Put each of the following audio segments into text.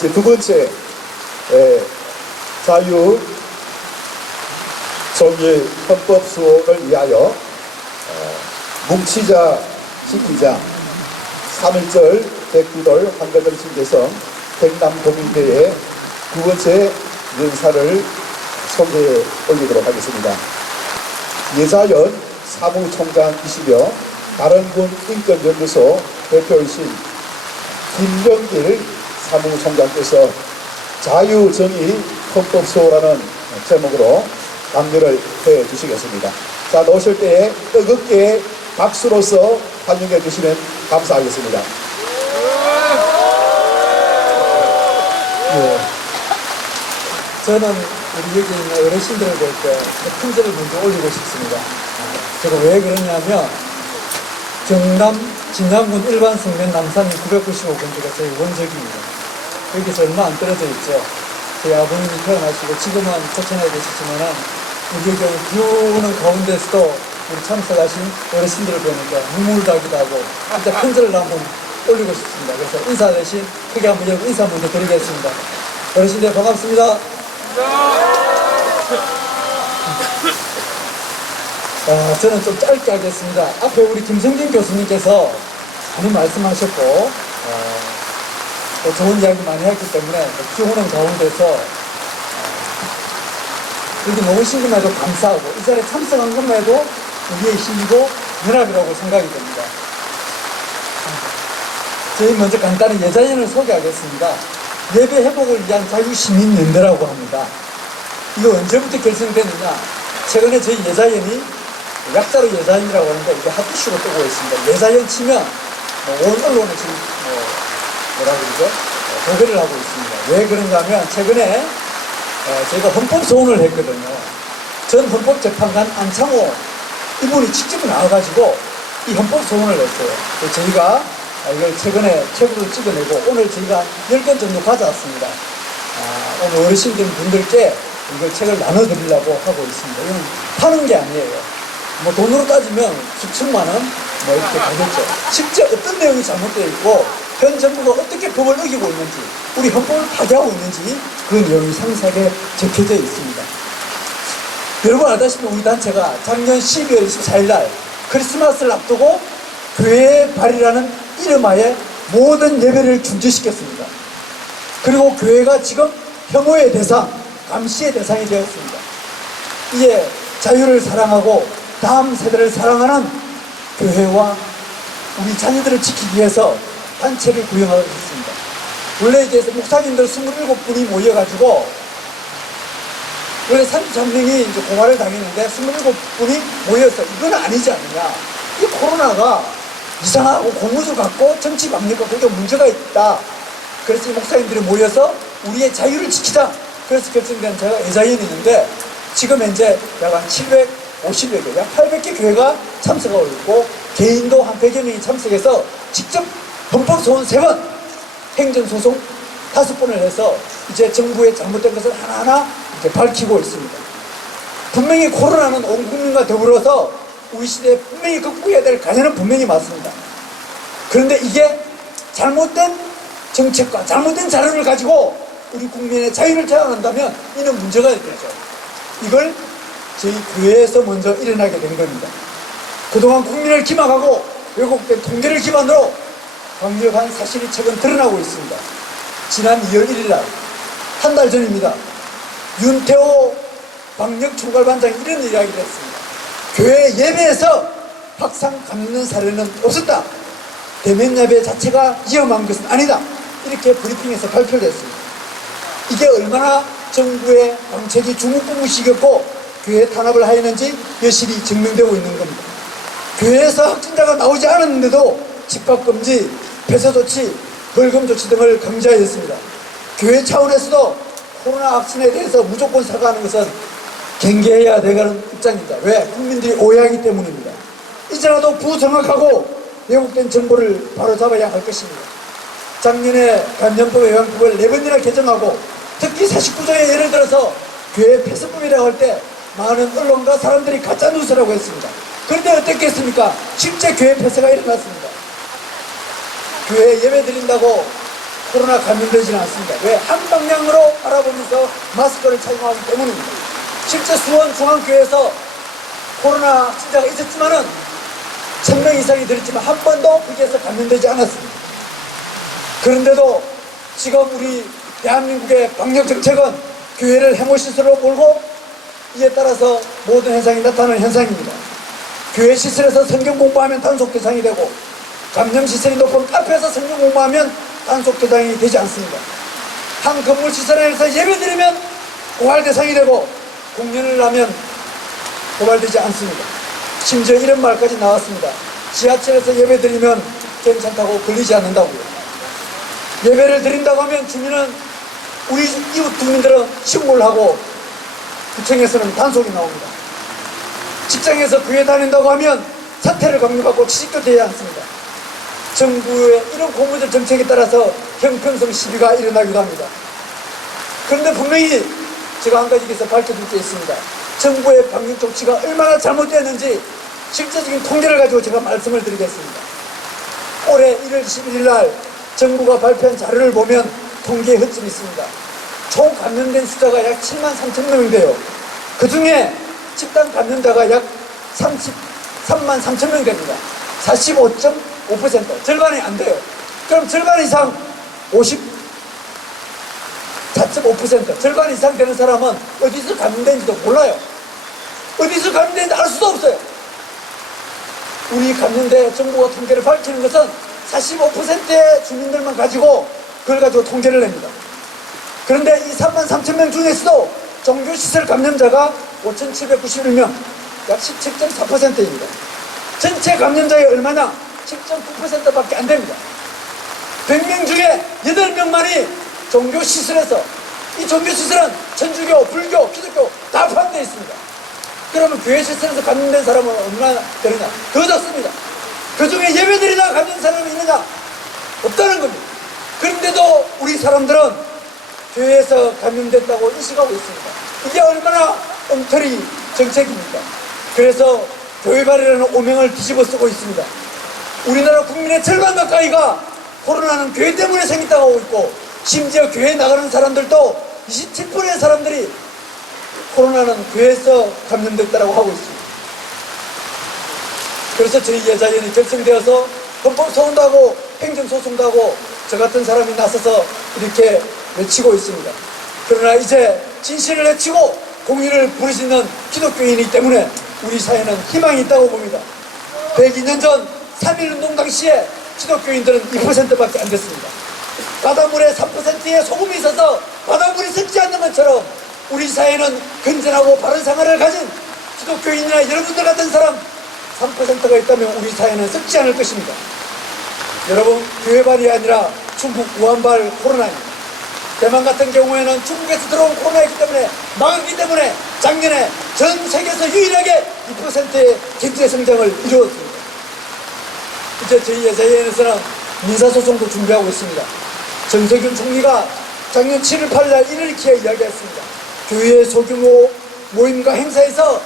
이제 두 번째 자유 정의 헌법 수호를 위하여 뭉치자 지키자 3.1절 백두돌 한가정신 개성 백남도민대회 두 번째 연사를 소개해 올리도록 하겠습니다. 예자연 사무총장이시며 다른군 인권연구소 대표이신 김병길 사무총장께서 자유정의 헌법수호라는 제목으로 강연을 해 주시겠습니다. 자, 나오실 때에 뜨겁게 박수로서 환영해 주시면 감사하겠습니다. 예. 저는 우리 여기 있는 어르신들을 볼 때 큰 절을 먼저 올리고 싶습니다. 제가 왜 그러냐면 경남 진양군 일반성면 남산리 995번지가 저희 원적입니다. 여기서 얼마 안 떨어져 있죠. 저희 아버님이 태어나시고 지금은 포천에 계시지만은 우리 여기 비 오는 가운데서도 우리 참석하신 어르신들을 보니까 눈물 나기도 하고 일단 큰 절을 한번 올리고 싶습니다. 그래서 인사 대신 크게 한번 여러분 인사 먼저 드리겠습니다. 어르신들 반갑습니다. 저는 좀 짧게 하겠습니다. 앞에 우리 김성진 교수님께서 많이 말씀하셨고 또 좋은 이야기 많이 했기 때문에 비 오는 가운데서 여기 나오신 것만해도 감사하고 이 자리에 참석한 것만해도 우리의 힘이고 연합이라고 생각이 됩니다. 저희 먼저 간단히 예자연을 소개하겠습니다. 예배 회복을 위한 자유시민연대라고 합니다. 이거 언제부터 결성됐느냐? 최근에 저희 예자연이 약자로 예자연이라고 하는데 이게 핫이슈로 뜨고 있습니다. 예자연 치면 온 언론에 지금 뭐라 그러죠? 도배를 하고 있습니다. 왜 그런가 하면 최근에 저희가 헌법소원을 했거든요. 전 헌법재판관 안창호 이분이 직접 나와가지고 이 헌법소원을 냈어요. 저희가 이걸 최근에 책으로 찍어내고 오늘 저희가 10권 정도 가져왔습니다. 오늘 어르신들 분들께 이걸 책을 나눠드리려고 하고 있습니다. 이건 파는 게 아니에요. 뭐 돈으로 따지면 수천만 원 뭐 이렇게 가겠죠. 실제 어떤 내용이 잘못되어 있고 현 정부가 어떻게 법을 어기고 있는지 우리 헌법을 파괴하고 있는지 그 내용이 상세하게 적혀져 있습니다. 여러분 알다시피 우리 단체가 작년 12월 24일 날 크리스마스를 앞두고 교회의 발이라는 이름하에 모든 예배를 중지시켰습니다. 그리고 교회가 지금 혐오의 대상, 감시의 대상이 되었습니다. 이제 자유를 사랑하고 다음 세대를 사랑하는 교회와 우리 자녀들을 지키기 위해서 단체를 구성하고 있습니다. 원래 이제 목사님들 27분이 모여가지고 원래 33명이 이제 고발을 당했는데 27분이 모여서 이건 아니지 않느냐. 이 코로나가 이상하고 고무줄 같고 정치 방역과 그게 문제가 있다. 그래서 이 목사님들이 모여서 우리의 자유를 지키자. 그래서 결정된 제가 예자연이 있는데 지금 현재 약 한 750여 개, 약 800개 교회가 참석하고 있고 개인도 한 100여 명이 참석해서 직접 헌법소원 3번, 행정소송 5번을 해서 이제 정부의 잘못된 것을 하나하나 이렇게 밝히고 있습니다. 분명히 코로나는 온 국민과 더불어서 우리 시대에 분명히 극복해야 될 과제는 분명히 맞습니다. 그런데 이게 잘못된 정책과 잘못된 자료를 가지고 우리 국민의 자유를 제한한다면 이는 문제가 되죠. 이걸 저희 교회에서 먼저 일어나게 된 겁니다. 그동안 국민을 기망하고 왜곡된 통계를 기반으로 강력한 사실이 최근 드러나고 있습니다. 지난 2월 1일 날 한 달 전입니다. 윤태호 방역총괄반장이 이런 이야기를 했습니다. 교회 예배에서 확산 감염 사례는 없었다. 대면 예배 자체가 위험한 것은 아니다. 이렇게 브리핑에서 발표됐습니다. 이게 얼마나 정부의 정책이 주무꾸무식이었고 교회 탄압을 하였는지 여실히 증명되고 있는 겁니다. 교회에서 확진자가 나오지 않았는데도 집합금지, 폐쇄조치, 벌금조치 등을 강제하였습니다. 교회 차원에서도 코로나 확진에 대해서 무조건 사과하는 것은 경계해야 되는 입장입니다. 왜? 국민들이 오해하기 때문입니다. 이제라도 부정확하고 왜곡된 정보를 바로잡아야 할 것입니다. 작년에 감염법 예방법을 4번이나 개정하고 특히 49조에 예를 들어서 교회 폐쇄법이라고 할 때 많은 언론과 사람들이 가짜뉴스라고 했습니다. 그런데 어떻게 했습니까? 실제 교회 폐쇄가 일어났습니다. 교회 예배 드린다고 코로나 감염되지는 않습니다. 왜? 한 방향으로 바라보면서 마스크를 착용하기 때문입니다. 실제 수원 중앙교회에서 코로나 환자가 있었지만은 1000명 이상이 들었지만 한 번도 거기에서 감염되지 않았습니다. 그런데도 지금 우리 대한민국의 방역 정책은 교회를 해모시설로 몰고 이에 따라서 모든 현상이 나타나는 현상입니다. 교회 시설에서 성경 공부하면 단속 대상이 되고 감염 시설이 높은 카페에서 성경 공부하면 단속 대상이 되지 않습니다. 한 건물 시설에서 예배드리면 고발 대상이 되고 공연을 하면 고발되지 않습니다. 심지어 이런 말까지 나왔습니다. 지하철에서 예배드리면 괜찮다고 걸리지 않는다고요. 예배를 드린다고 하면 주민은 우리 이웃 주민들은 신고를 하고 구청에서는 단속이 나옵니다. 직장에서 교회 다닌다고 하면 사퇴를 강요받고 취직도 되지 않습니다. 정부의 이런 고무적 정책에 따라서 형평성 시비가 일어나기도 합니다. 그런데 분명히 제가 한 가지 여기서 밝혀둘 게 있습니다. 정부의 방역 조치가 얼마나 잘못되었는지 실제적인 통계를 가지고 제가 말씀을 드리겠습니다. 올해 1월 11일 날 정부가 발표한 자료를 보면 통계에 흠집이 있습니다. 총 감염된 숫자가 약 7만 3천 명인데요. 그 중에 집단 감염자가 약 33만 3천 명 됩니다. 45.5%, 절반이 안 돼요. 그럼 절반 이상 54.5%, 절반 이상 되는 사람은 어디서 감염된지도 몰라요. 어디서 감염된지 알 수도 없어요. 우리 감염대 정부가 통계를 밝히는 것은 45%의 주민들만 가지고 그걸 가지고 통계를 냅니다. 그런데 이 3만 3천 명 중에서도 종교시설 감염자가 5,791명, 약 17.4%입니다. 전체 감염자의 얼마나? 7.9%밖에 안 됩니다. 100명 중에 8명만이 종교시설에서, 이 종교시설은 천주교, 불교, 기독교 다 포함되어 있습니다. 그러면 교회 시설에서 감염된 사람은 얼마나 되느냐? 더 적습니다. 그 중에 예배드리다가 감염된 사람이 있느냐? 없다는 겁니다. 그런데도 우리 사람들은 교회에서 감염됐다고 인식하고 있습니다. 이게 얼마나 엉터리 정책입니까? 그래서 교회발이라는 오명을 뒤집어 쓰고 있습니다. 우리나라 국민의 절반 가까이가 코로나는 교회 때문에 생겼다고 하고 있고, 심지어 교회에 나가는 사람들도 27%의 사람들이 코로나는 교회에서 감염됐다고 하고 있습니다. 그래서 저희 예자연이 결성되어서 헌법소송도 하고 행정소송도 하고 저 같은 사람이 나서서 이렇게 외치고 있습니다. 그러나 이제 진실을 외치고 공의를 부르짖는 기독교인이기 때문에 우리 사회는 희망이 있다고 봅니다. 102년 전 3.1운동 당시에 기독교인들은 2%밖에 안 됐습니다. 바닷물에 3%의 소금이 있어서 바닷물이 섞지 않는 것처럼 우리 사회는 건전하고 바른 생활을 가진 기독교인이나 여러분들 같은 사람 3%가 있다면 우리 사회는 썩지 않을 것입니다. 여러분, 교회발이 아니라 중국 우한발 코로나입니다. 대만 같은 경우에는 중국에서 들어온 코로나이기 때문에 막았기 때문에 작년에 전 세계에서 유일하게 2%의 경제 성장을 이루었습니다. 이제 저희 예자연에서는 민사소송도 준비하고 있습니다. 정세균 총리가 작년 7월 8일 이렇게 이야기했습니다. 교회 소규모 모임과 행사에서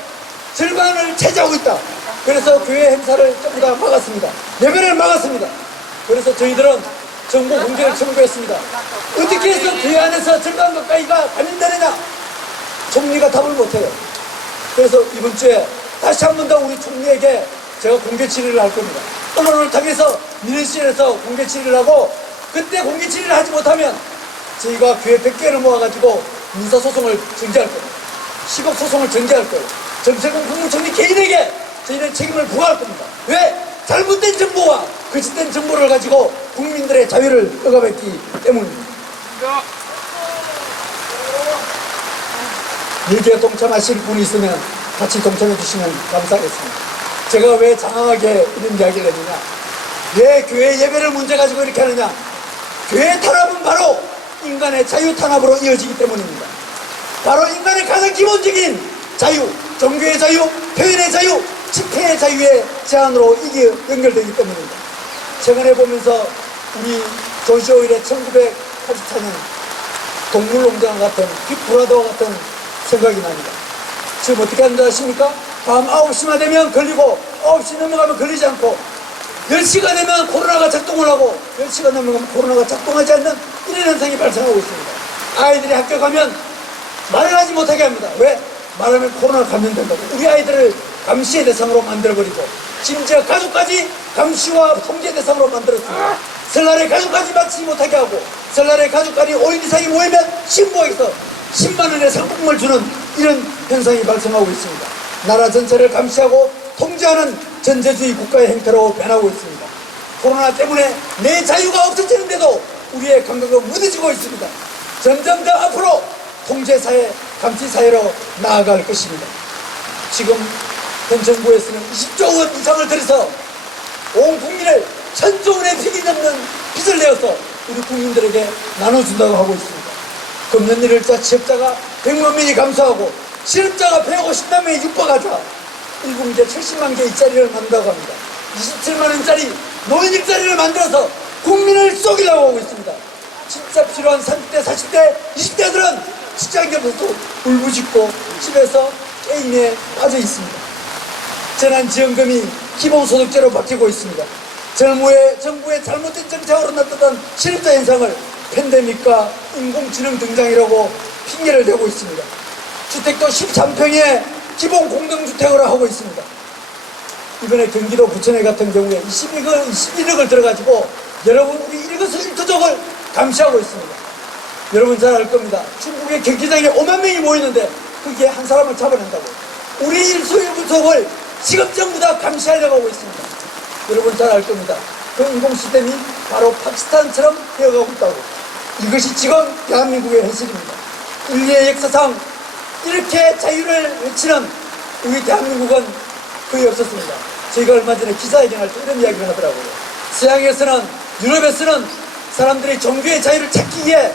절반을 차지하고 있다. 그래서 교회 행사를 전부 다 막았습니다. 예배를 막았습니다. 그래서 저희들은 정부 공개를 청구했습니다. 어떻게 해서 교회 안에서 절반 가까이가 감염되느냐? 총리가 답을 못해요. 그래서 이번 주에 다시 한 번 더 우리 총리에게 제가 공개 질의를 할 겁니다. 언론을 통해서 민원실에서 공개 질의를 하고, 그때 공개 질의를 하지 못하면 저희가 교회 100개를 모아가지고 민사소송을 전개할 겁니다. 10억 소송을 전개할 거예요. 정세균 국무총리 개인에게 저희는 책임을 부과할 겁니다. 왜? 잘못된 정보와 거짓된 정보를 가지고 국민들의 자유를 억압했기 때문입니다. 여기에 동참하실 분이 있으면 같이 동참해 주시면 감사하겠습니다. 제가 왜 장황하게 이런 이야기를 했느냐? 왜 교회 예배를 문제 가지고 이렇게 하느냐? 교회 탄압은 바로 인간의 자유 탄압으로 이어지기 때문입니다. 바로 인간의 가장 기본적인 자유, 종교의 자유, 표현의 자유, 집회의 자유의 제한으로 이게 연결되기 때문입니다. 최근에 보면서 우리 조지 오웰의 1984년 동물농장 같은 빅브라더와 같은 생각이 납니다. 지금 어떻게 하는지 아십니까? 밤 9시만 되면 걸리고 9시 넘어가면 걸리지 않고 10시가 되면 코로나가 작동을 하고 10시가 넘으면 코로나가 작동하지 않는 이런 현상이 발생하고 있습니다. 아이들이 학교 가면 말을 하지 못하게 합니다. 왜? 말하면 코로나 감염된다고. 우리 아이들을 감시의 대상으로 만들어버리고 심지어 가족까지 감시와 통제 대상으로 만들었습니다. 설날에 가족까지 맞지 못하게 하고 설날에 가족까지 5인 이상이 모이면 신고해서 10만 원의 상품을 주는 이런 현상이 발생하고 있습니다. 나라 전체를 감시하고 통제하는 전제주의 국가의 행태로 변하고 있습니다. 코로나 때문에 내 자유가 없어지는데도 우리의 감각은 무뎌지고 있습니다. 점점 더 앞으로 통제사회, 감시사회로 나아갈 것입니다. 지금 현 정부에서는 20조 원 이상을 들여서 온 국민을 1000조 원의 빚이 넘는 빚을 내어서 우리 국민들에게 나눠준다고 하고 있습니다. 금년 1월자 취업자가 100만 명이 감소하고 실업자가 150만 명이 육박하자 일국제 70만 개의 일자리를 만든다고 합니다. 27만 원짜리 노인 일자리를 만들어서 국민을 쏘기려고 하고 있습니다. 진짜 필요한 30대, 40대, 20대들은 직장이 없어서 울부짖고 집에서 게임에 빠져 있습니다. 재난지원금이 기본소득제로 바뀌고 있습니다. 정부의 잘못된 정책으로 나타난 실업자 현상을 팬데믹과 인공지능 등장이라고 핑계를 대고 있습니다. 주택도 13평에 기본 공동주택으로 하고 있습니다. 이번에 경기도 부천에 같은 경우에 21억을 들어가지고 여러분 우리 일거수일투족을 감시하고 있습니다. 여러분 잘 알 겁니다. 중국의 경기장에 5만 명이 모이는데 그게 한 사람을 잡아낸다고. 우리 일소일투족을 지금 전부 다 감시하려고 하고 있습니다. 여러분 잘 알 겁니다. 그 인공시스템이 바로 파키스탄처럼 되어가고 있다고. 이것이 지금 대한민국의 현실입니다. 인류의 역사상 이렇게 자유를 외치는 우리 대한민국은 거의 없었습니다. 저희가 얼마 전에 기자회견할 때 이런 이야기를 하더라고요. 서양에서는, 유럽에서는 사람들이 종교의 자유를 찾기 위해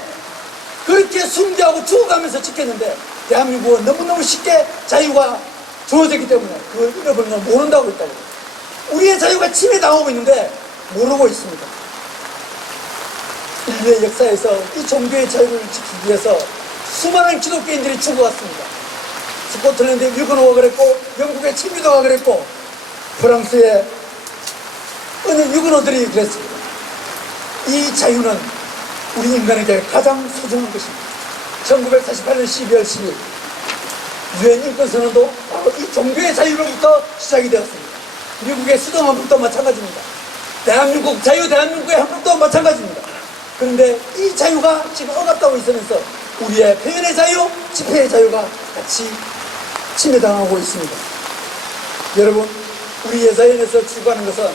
그렇게 숭배하고 죽어가면서 지켰는데 대한민국은 너무너무 쉽게 자유가 주어졌기 때문에 그걸 잃어버리는 걸 모른다고 했다고. 우리의 자유가 침해당하고 있는데 모르고 있습니다. 인류의 역사에서 이 종교의 자유를 지키기 위해서 수많은 기독교인들이 죽어갔습니다. 스코틀랜드의 윌거노가 그랬고 영국의 친미도가 그랬고 프랑스의 어느 유근호들이 그랬습니다. 이 자유는 우리 인간에게 가장 소중한 것입니다. 1948년 12월 10일 유엔 인권선언도 바로 이 종교의 자유로부터 시작이 되었습니다. 미국의 수도헌법도 마찬가지입니다. 대한민국 자유, 대한민국의 헌법도 마찬가지입니다. 그런데 이 자유가 지금 억압당하고 있으면서 우리의 표현의 자유, 집회의 자유가 같이 침해당하고 있습니다. 여러분, 우리 예사연에서 추구하는 것은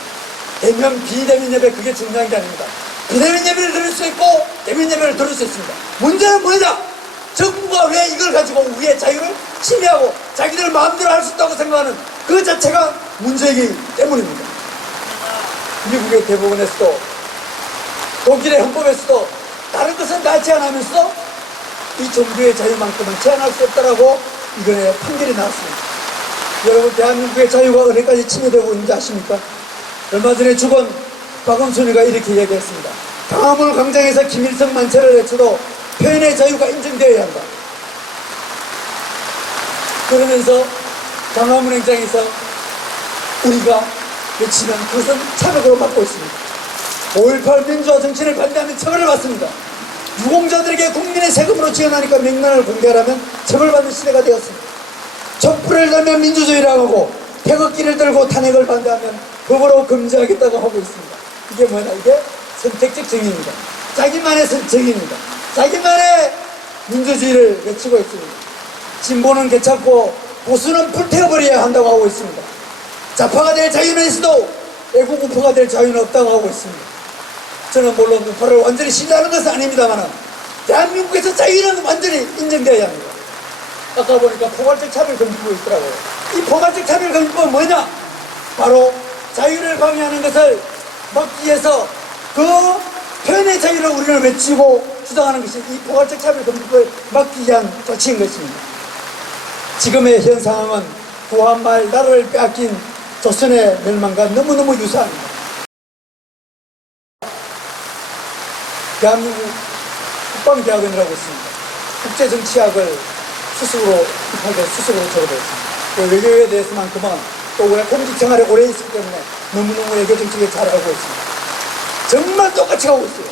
대면, 비대면 예배, 그게 중요한 게 아닙니다. 비대면 예배를 들을 수 있고 대면 예배를 들을 수 있습니다. 문제는 뭐냐? 정부가 왜 이걸 가지고 우리의 자유를 침해하고 자기들 마음대로 할 수 있다고 생각하는 그 자체가 문제이기 때문입니다. 미국의 대법원에서도 독일의 헌법에서도 다른 것은 다 제한하면서도 이 종교의 자유만큼은 제한할 수 없다라고 이번에 판결이 나왔습니다. 여러분, 대한민국의 자유가 어디까지 침해되고 있는지 아십니까? 얼마 전에 죽은 박원순이가 이렇게 이야기했습니다. 광화문 광장에서 김일성 만세를 외쳐도 표현의 자유가 인정되어야 한다. 그러면서 광화문 행장에서 우리가 외치면 그것은 차벽으로 막고 있습니다. 5.18 민주화 정신을 반대하면 처벌을 받습니다. 유공자들에게 국민의 세금으로 지원하니까 명단을 공개하라면 처벌받는 시대가 되었습니다. 촛불을 들면 민주주의라고 하고 태극기를 들고 탄핵을 반대하면 법으로 금지하겠다고 하고 있습니다. 이게 뭐냐? 이게 선택적 정의입니다. 자기만의 정의입니다. 자기만의 민주주의를 외치고 있습니다. 진보는 괜찮고 보수는 불태워버려야 한다고 하고 있습니다. 좌파가 될 자유는 있어도 애국 우파가 될 자유는 없다고 하고 있습니다. 저는 물론 우파를 완전히 신뢰하는 것은 아닙니다만 대한민국에서 자유는 완전히 인정되어야 합니다. 아까 보니까 포괄적 차별금지법이 있더라고요. 이 포괄적 차별금지법은 뭐냐? 바로 자유를 방해하는 것을 막기 위해서 그 표현의 자유를 우리는 외치고 주장하는 것이 이 포괄적 차별금지법을 막기 위한 조치인 것입니다. 지금의 현 상황은 구한말 나라를 빼앗긴 조선의 멸망과 너무너무 유사합니다. 대한민국 국방대학원이라고 있습니다. 국제정치학을 수습으로 입학해 수습으로 졸업했습니다. 외교에 대해서만큼은 또 왜 공직 생활에 오래 있기 때문에 너무너무 외교 정책에 잘 알고 있습니다. 정말 똑같이 가고 있어요.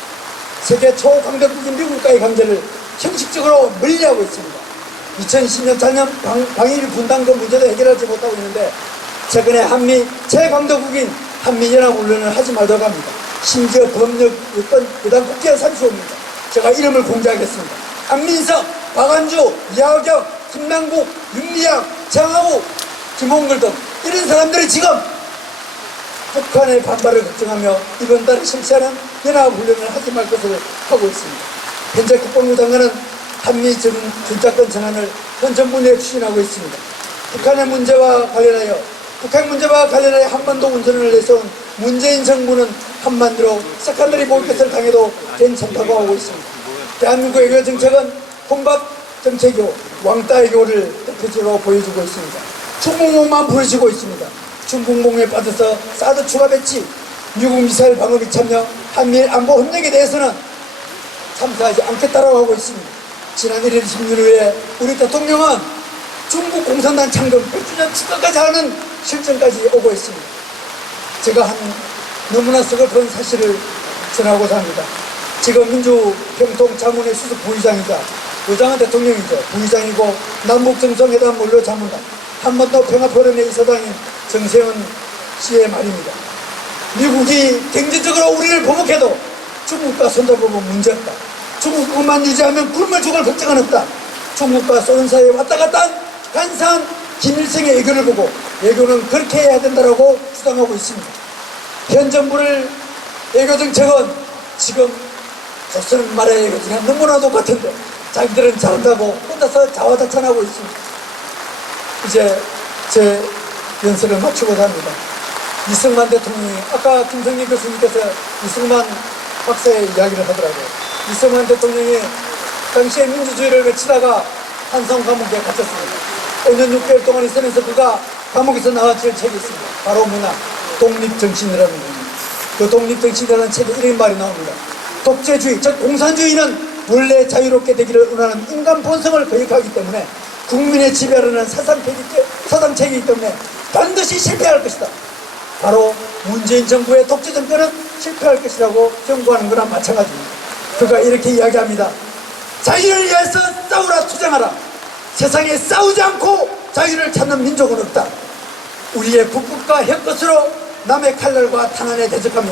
세계 초강대국인 미국과의 관계를 형식적으로 멀리하고 있습니다. 2020년 작년 방일 분담 그 문제도 해결하지 못하고 있는데 최근에 한미 최강대국인 한미연합훈련을 하지 말자고 합니다. 심지어 법력, 여건, 그다음 국기와 산수입니다. 제가 이름을 공개하겠습니다. 안민석, 박안주, 이하경, 김남국, 윤미향, 장하우, 김홍글 등 이런 사람들이 지금 북한의 반발을 걱정하며 이번 달에 실시하는 연합훈련을 하지 말 것을 하고 있습니다. 현재 국방부 장관은 한미 군사권 전환을 현 정부 내에 추진하고 있습니다. 북한 문제와 관련하여 한반도 운전을 내세운 문재인 정부는 한반도로 세컨더리 보이콧을 당해도 괜찮다고 하고 있습니다. 대한민국 외교 정책은 혼밥 정책이고 왕따 외교를 대표적으로 보여주고 있습니다. 중국몽만 부르시고 있습니다. 중국몽에 빠져서 사드 추가 배치, 미국 미사일 방어비 참여, 한미일 안보 협력에 대해서는 참가하지 않겠다라고 하고 있습니다. 지난 1일 16일에 우리 대통령은 중국 공산당 창건 100주년 축하까지 하는 실정까지 오고 있습니다. 제가 너무나 서글픈 사실을 전하고자 합니다. 지금 민주평통 자문회 수석 부의장이자 여장한 대통령이죠. 부의장이고 남북정상회담 원로 자문단 한반도 평화포럼의 이사장인 정세현 씨의 말입니다. 미국이 경제적으로 우리를 보복해도 중국과 손잡으면 문제없다. 중국만 유지하면 굶어 죽을 걱정은 없다. 중국과 소련 사이에 왔다 갔다 한 간사한 김일성의 외교를 보고 외교는 그렇게 해야 된다고 주장하고 있습니다. 현 정부를 외교 정책은 지금 조선 말의 외교 정책 너무나 똑같은데 자기들은 잘한다고 혼자서 자화자찬하고 있습니다. 이제 제 연설을 마치고자 합니다. 이승만 대통령이 아까 김성민 교수님께서 이승만 박사의 이야기를 하더라고요. 이승만 대통령이 당시에 민주주의를 외치다가 한성 감옥에 갇혔습니다. 5년 6개월 동안 있으면서 그가 감옥에서 나왔을 책이 있습니다. 바로 뭐냐? 독립정신이라는 겁니다. 그 독립정신이라는 책에 이런 말이 나옵니다. 독재주의, 즉 공산주의는 원래 자유롭게 되기를 원하는 인간 본성을 거역하기 때문에 국민의 지배하려는 사상체이기 때문에 반드시 실패할 것이다. 바로 문재인 정부의 독재 정권은 실패할 것이라고 경고하는 거나 마찬가지입니다. 그가 이렇게 이야기합니다. 자유를 위해서 싸우라 투쟁하라. 세상에 싸우지 않고 자유를 찾는 민족은 없다. 우리의 북극과 혀끝으로 남의 칼날과 탄환에 대적하며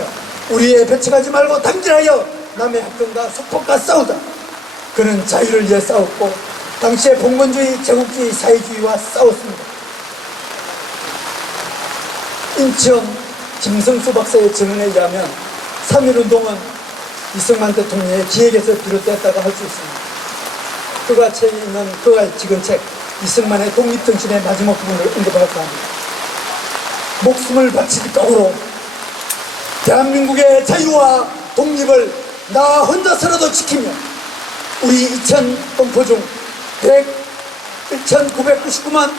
우리의 배척하지 말고 당진하여 남의 학군과 수폭과 싸우자. 그는 자유를 위해 싸웠고 당시에 봉건주의, 제국주의, 사회주의와 싸웠습니다. 인천 김성수 박사의 증언에 의하면 3.1운동은 이승만 대통령의 기획에서 비롯됐다고 할 수 있습니다. 그가 찍은 책 이승만의 독립정신의 마지막 부분을 언급할까 합니다. 목숨을 바칠 각오로 대한민국의 자유와 독립을 나 혼자서라도 지키며 우리 2천 동포 중 1,999만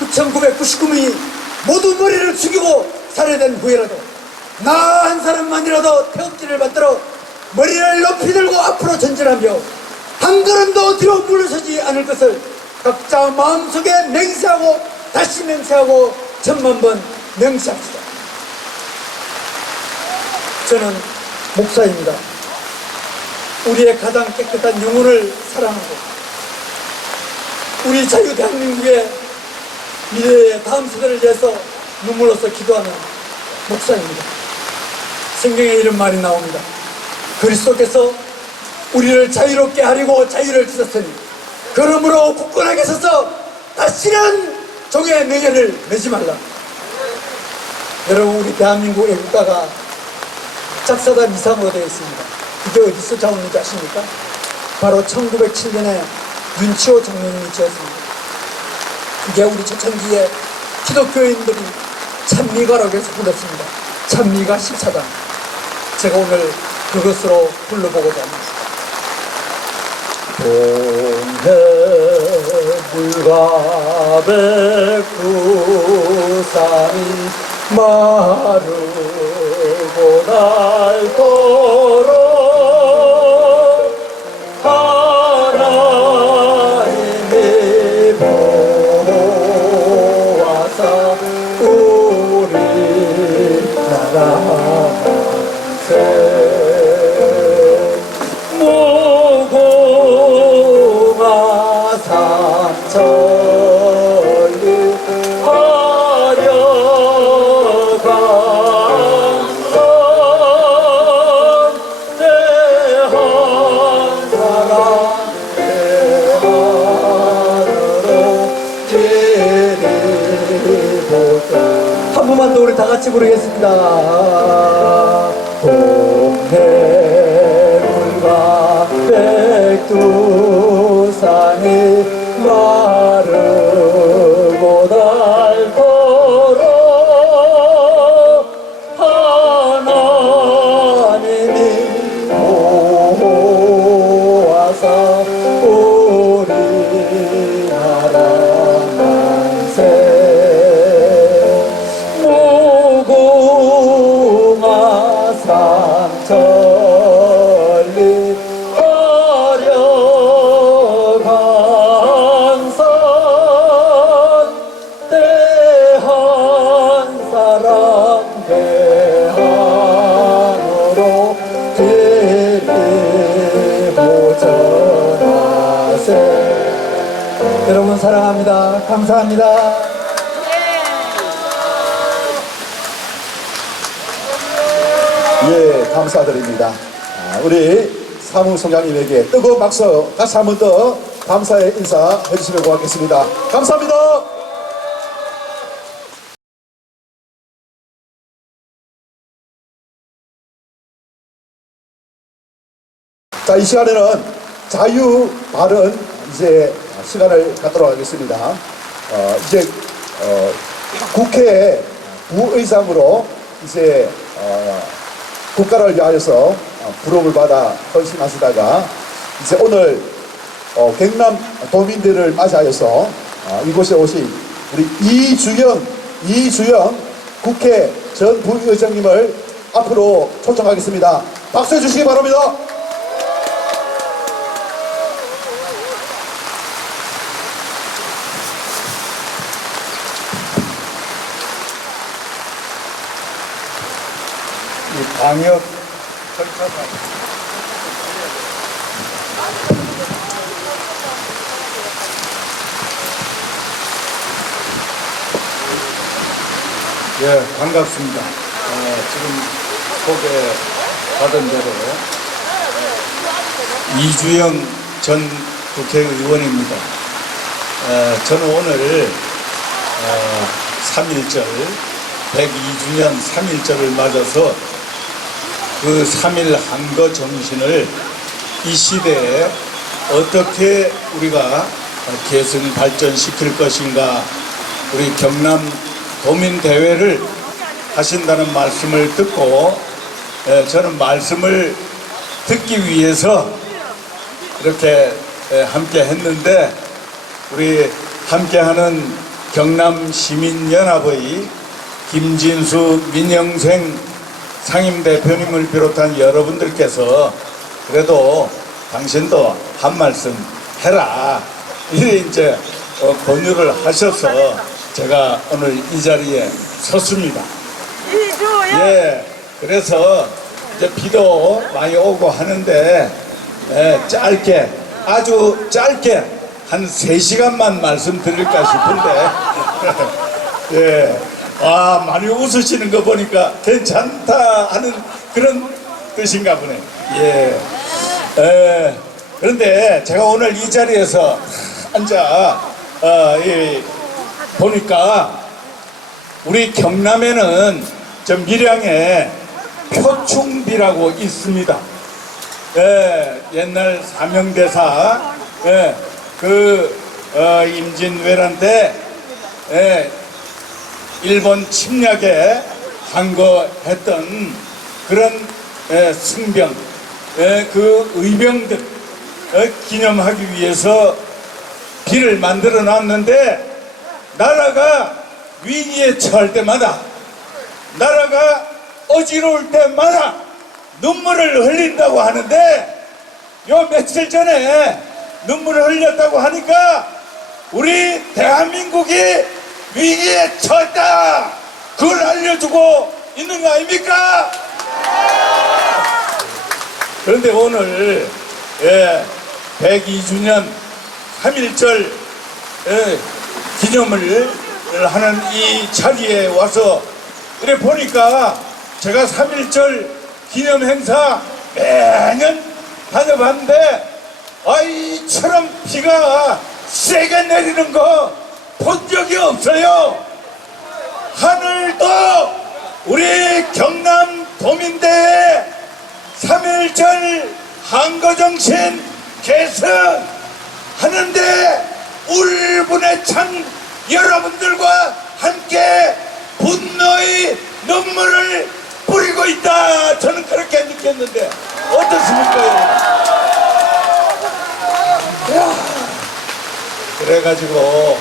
9,999명이 모두 머리를 숙이고 살해된 후에라도 나 한 사람만이라도 태극기를 받들어 머리를 높이 들고 앞으로 전진하며 한 걸음도 뒤로 물러서지 않을 것을 각자 마음속에 맹세하고 다시 맹세하고 천만 번 명시합시다. 저는 목사입니다. 우리의 가장 깨끗한 영혼을 사랑하고 우리 자유 대한민국의 미래의 다음 세대를 위해서 눈물로써 기도하는 목사입니다. 성경에 이런 말이 나옵니다. 그리스도께서 우리를 자유롭게 하려고 자유를 주셨으니 그러므로 굳건하게 서서 다시는 종의 맹해를 매지 말라. 여러분, 우리 대한민국의 국가가 작사단 이상으로 되어 있습니다. 그게 어디서 자원인지 아십니까? 바로 1907년에 윤치호 장로님이 지었습니다. 그게 우리 초창기에 기독교인들이 찬미가라고 해서 불렀습니다. 찬미가 14단. 제가 오늘 그것으로 불러보고자 합니다. 동해물가백두산이 마르고 닳도록 하나님이 보호하사 번만 더 우리 다 같이 부르겠습니다. 동해물과 백두산이 마르고 닳도록 하나님이 모아사 우리나라 만세 무궁화 삼천리 화려강산 대한사랑 대한으로 기리모전하세. 여러분 사랑합니다. 감사합니다. 예, 감사드립니다. 우리 사무총장님에게 뜨거운 박수 다시 한 번 더 감사의 인사 해주시면 고맙겠습니다. 감사합니다. 자, 이 시간에는 자유 발언 이제 시간을 갖도록 하겠습니다. 이제 국회 부의장으로 이제 국가를 위하여서 부름을 받아 헌신하시다가 이제 오늘 경남 도민들을 맞이하여서 이곳에 오신 우리 이주영 국회 전 부의장님을 앞으로 초청하겠습니다. 박수해 주시기 바랍니다. 이 방역 예, 반갑습니다. 지금 소개받은 대로 이주영 전 국회의원입니다. 저는 오늘 3.1절 102주년 3.1절을 맞아서 그 3.1 한거 정신을 이 시대에 어떻게 우리가 계승 발전시킬 것인가, 우리 경남 도민대회를 하신다는 말씀을 듣고 저는 말씀을 듣기 위해서 이렇게 함께 했는데, 우리 함께하는 경남시민연합의 김진수 민영생 상임대표님을 비롯한 여러분들께서 그래도 당신도 한 말씀 해라, 이래 이제 권유를 하셔서 제가 오늘 이 자리에 섰습니다. 예, 그래서 이제 비도 많이 오고 하는데 짧게, 아주 짧게 한 3시간만 말씀드릴까 싶은데 예, 많이 웃으시는 거 보니까 괜찮다 하는 그런 뜻인가 보네. 예, 그런데 제가 오늘 이 자리에서 앉아 보니까 우리 경남에는 저 밀양에 표충비라고 있습니다. 예, 옛날 사명대사 임진왜란 때 일본 침략에 항거했던 그런 승병, 그 의병들 기념하기 위해서 비를 만들어 놨는데, 나라가 위기에 처할 때마다, 나라가 어지러울 때마다 눈물을 흘린다고 하는데, 요 며칠 전에 눈물을 흘렸다고 하니까 우리 대한민국이 위기에 처했다, 그걸 알려주고 있는 거 아닙니까? 그런데 오늘 102주년 3.1절 기념을 하는 이 자리에 와서 그래 보니까, 제가 3.1절 기념 행사 매년 다녀봤는데 이처럼 비가 세게 내리는 거 본 적이 없어요. 하늘도 우리 경남 도민대회 3.1절 한거정신 개성하는데 울분의 창 여러분들과 함께 분노의 눈물을 뿌리고 있다. 저는 그렇게 느꼈는데 어떻습니까, 여러분? 그래가지고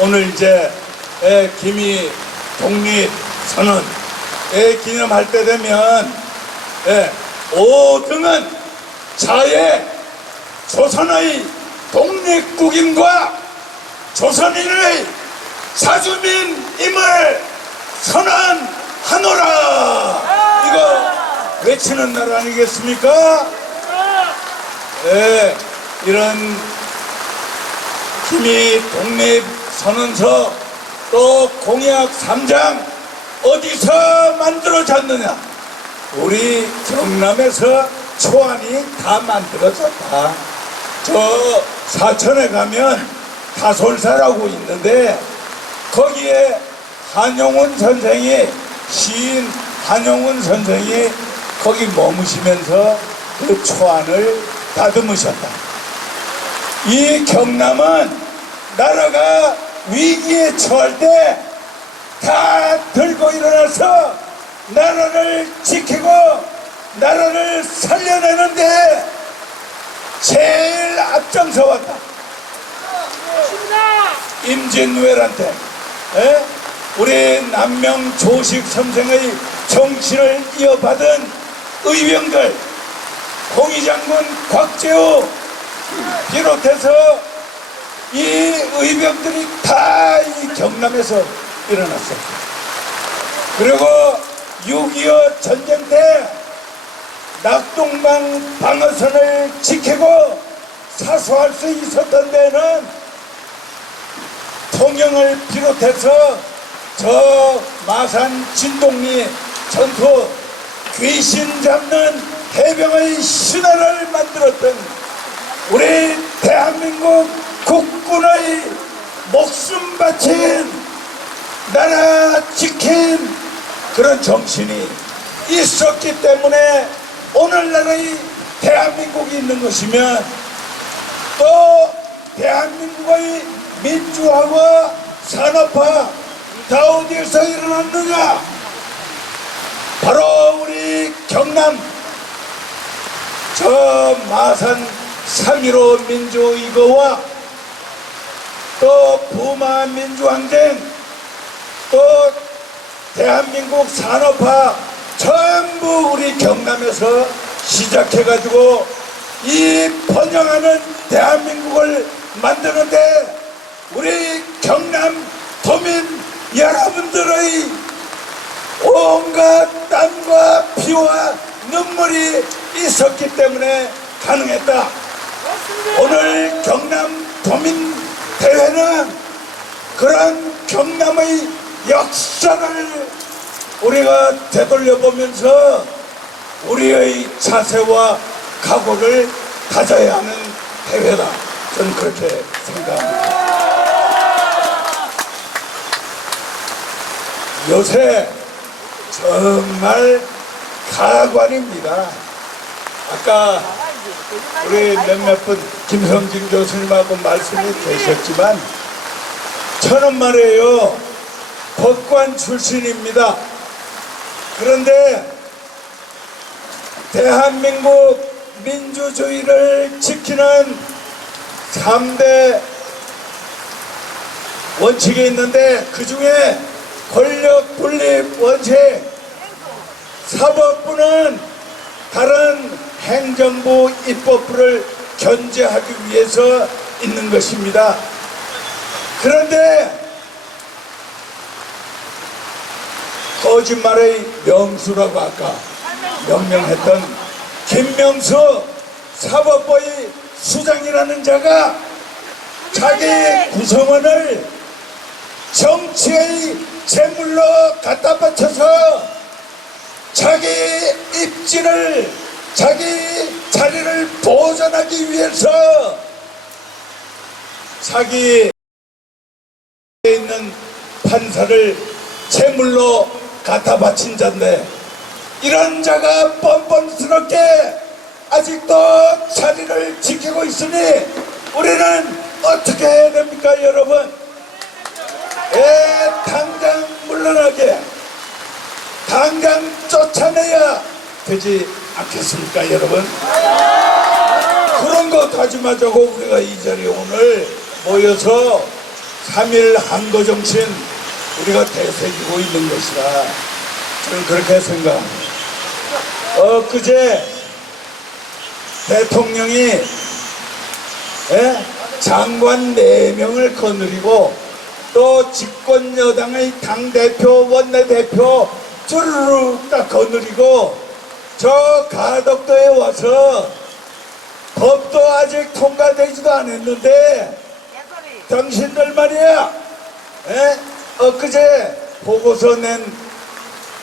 오늘 이제 기미 독립선언 기념할 때 되면 5등은 자해 조선의 독립국임과 조선인의 자주민임을 선언하노라, 이거 외치는 날 아니겠습니까? 이런 기미 독립선언서 또 공약 3장 어디서 만들어졌느냐? 우리 경남에서 초안이 다 만들어졌다. 저 사천에 가면 다솔사라고 있는데 거기에 한용운 선생이, 시인 한용운 선생이 거기 머무시면서 그 초안을 다듬으셨다. 이 경남은 나라가 위기에 처할 때 다 들고 일어나서 나라를 지키고 나라를 살려내는데 제일 앞장서 왔다. 임진왜란때 우리 남명 조식 선생의 정치를 이어받은 의병들, 홍위장군 곽재우 비롯해서 이 의병들이 다 이 경남에서 일어났어요. 그리고 6.25 전쟁 때 낙동강 방어선을 지키고 사수할 수 있었던 데는 통영을 비롯해서 저 마산 진동리 전투 귀신 잡는 해병의 신화를 만들었던 우리 대한민국 국군의 목숨 바친 나라 지킨 그런 정신이 있었기 때문에 오늘날의 대한민국이 있는 것이면 또 대한민국의 민주화와 산업화 다 어디에서 일어났느냐? 바로 우리 경남 저 마산 3.15 민주이거와 또 부마 민주항쟁 또 대한민국 산업화 전부 우리 경남에서 시작해가지고 이 번영하는 대한민국을 만드는데 우리 경남 도민 여러분들의 온갖 땀과 피와 눈물이 있었기 때문에 가능했다. 오늘 경남 도민 대회는 그런 경남의 역사를 우리가 되돌려보면서 우리의 자세와 각오를 다져야 하는 대회다. 저는 그렇게 생각합니다. 요새 정말 가관입니다. 아까 우리 몇몇 분 김성진 교수님하고 말씀이 되셨지만 저는 말이에요, 법관 출신입니다. 그런데 대한민국 민주주의를 지키는 3대 원칙이 있는데 그 중에 권력 분립 원칙, 사법부는 다른 행정부 입법부를 견제하기 위해서 있는 것입니다. 그런데 거짓말의 명수라고 아까 명명했던 김명수 사법부의 수장이라는 자가 자기 구성원을 정치의 제물로 갖다 바쳐서 자기 입지를, 자기 자리를 보존하기 위해서 자기에 있는 판사를 제물로 갖다 바친 자인데 이런 자가 뻔뻔스럽게 아직도 자리를 지키고 있으니 우리는 어떻게 해야 됩니까, 여러분? 당장 물러나게, 당장 쫓아내야 되지 않겠습니까, 여러분? 그런 거 다짐하자고 우리가 이 자리에 오늘 모여서 3.1 한거정신 우리가 되새기고 있는 것이라 저는 그렇게 생각합니다. 그제 대통령이 장관 4명을 거느리고 또 집권 여당의 당대표, 원내대표 주르륵 딱 거느리고 저 가덕도에 와서 법도 아직 통과되지도 않았는데 당신들 말이야, 엊그제 보고서 낸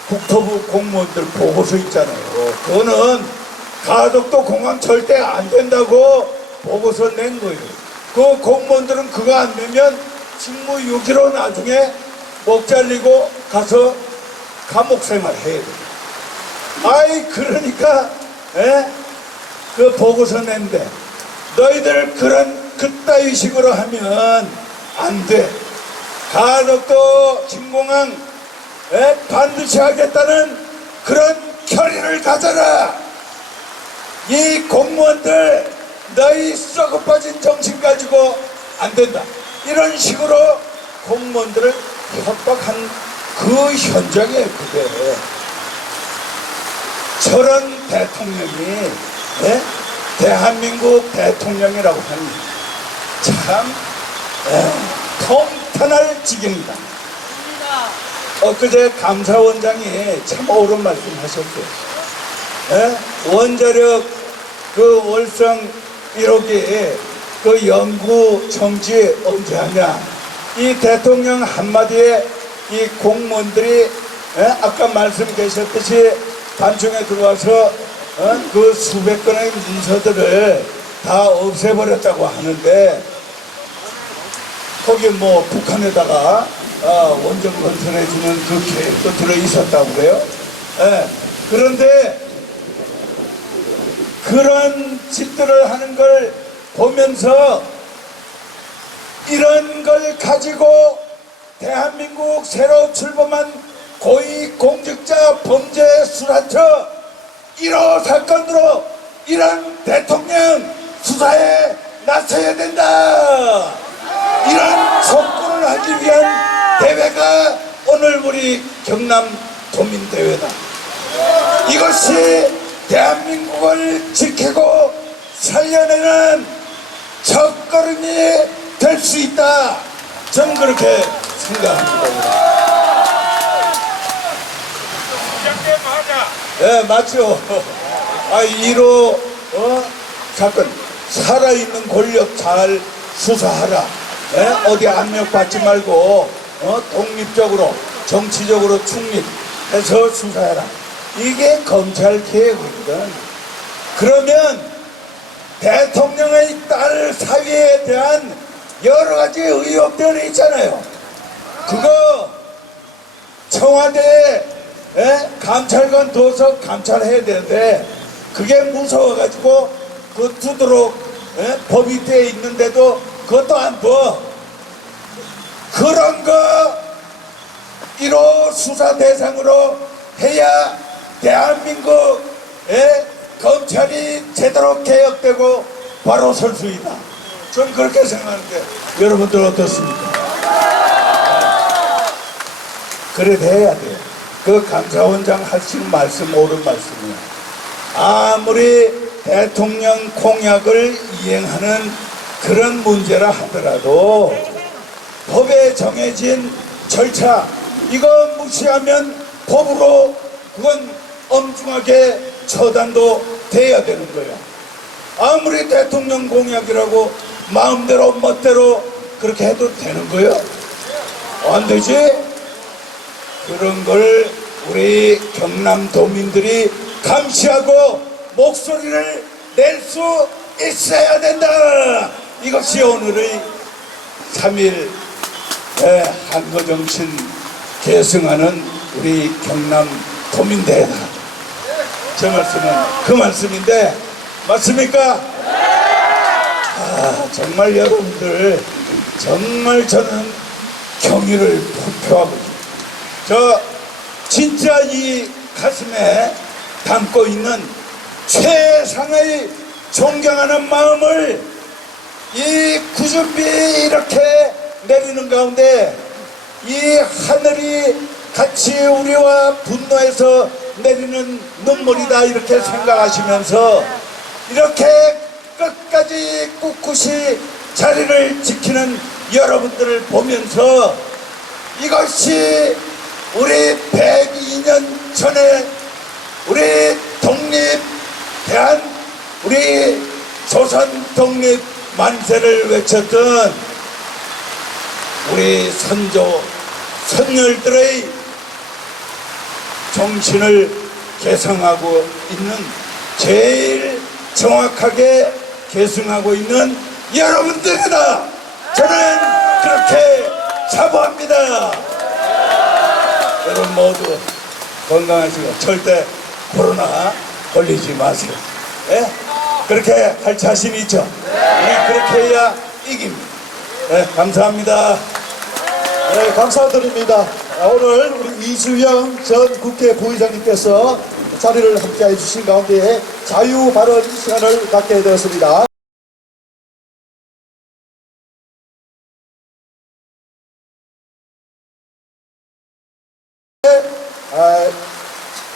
국토부 공무원들 보고서 있잖아요. 그거는 가덕도 공항 절대 안 된다고 보고서 낸 거예요. 그 공무원들은 그거 안 되면 직무유기로 나중에 목 잘리고 가서 감옥 생활 해야 돼요. 아이, 그러니까, 그 보고서 낸데 너희들 그따위 식으로 하면 안 돼. 가덕도 신공항 반드시 하겠다는 그런 결의를 가져라. 이 공무원들 너희 썩어 빠진 정신 가지고 안 된다. 이런 식으로 공무원들을 협박한 그 현장에 그게 저런 대통령이 대한민국 대통령이라고 하니 참 통탄할 지경이다. 엊그제 감사원장이 참 옳은 말씀 하셨어요. 원자력 그 월성 1호기 그 연구 정지 언제 하냐. 이 대통령 한마디에 이 공무원들이 아까 말씀하셨듯이 단중에 들어와서 그 수백 건의 문서들을 다 없애버렸다고 하는데 거기 뭐 북한에다가 원전 건설해주는 그 계획도 들어있었다고 그래요. 그런데 그런 짓들을 하는 걸 보면서 이런 걸 가지고 대한민국 새로 출범한 고위공직자 범죄수사처 1호 사건으로 이런 대통령 수사에 나서야 된다. 이런 촉구를 하기 위한 대회가 오늘 우리 경남 도민대회다. 이것이 대한민국을 지키고 살려내는 첫걸음이 될 수 있다. 저는 그렇게 생각합니다. 네, 맞죠. 1호 사건 살아있는 권력 잘 수사하라. 어디 압력받지 말고 독립적으로 정치적으로 중립해서 수사해라. 이게 검찰 개혁이거든. 그러면 대통령의 딸 사위에 대한 여러 가지 의혹들이 있잖아요. 그거 청와대에 감찰관 둬서 감찰해야 되는데 그게 무서워가지고 그 두도록 법이 돼 있는데도 그것도 안 둬. 그런 거 1호 수사 대상으로 해야 대한민국 검찰이 제대로 개혁되고 바로 설 수 있다. 전 그렇게 생각하는데 여러분들 어떻습니까? 그래 돼야 돼요. 그 감사원장 하신 말씀 옳은 말씀이에요. 아무리 대통령 공약을 이행하는 그런 문제라 하더라도 법에 정해진 절차 이거 무시하면 법으로 그건 엄중하게 처단도 돼야 되는 거예요. 아무리 대통령 공약이라고 마음대로 멋대로 그렇게 해도 되는 거예요? 안 되지? 그런 걸 우리 경남도민들이 감시하고 목소리를 낼 수 있어야 된다. 이것이 오늘의 3.1 한거정신 계승하는 우리 경남 도민대회다. 저 말씀은 그 말씀인데 맞습니까? 아, 정말 여러분들 정말 저는 경의를 표하고 있습니다. 저 진짜 이 가슴에 담고 있는 최상의 존경하는 마음을 이 구준비 이렇게 내리는 가운데 이 하늘이 같이 우리와 분노해서 내리는 눈물이다 이렇게 생각하시면서 이렇게 끝까지 꿋꿋이 자리를 지키는 여러분들을 보면서 이것이 우리 102년 전에 우리 독립대한 우리 조선 독립 만세를 외쳤던 우리 선조 선열들의 정신을 계승하고 있는 제일 정확하게 계승하고 있는 여러분들이다. 저는 그렇게 자부합니다. 여러분 모두 건강하시고 절대 코로나 걸리지 마세요. 예? 그렇게 할 자신 있죠? 우리 그렇게 해야 이깁니다. 네, 감사합니다. 네, 감사드립니다. 오늘 우리 이주영 전 국회 부의장님께서 자리를 함께 해주신 가운데 자유 발언 시간을 갖게 되었습니다.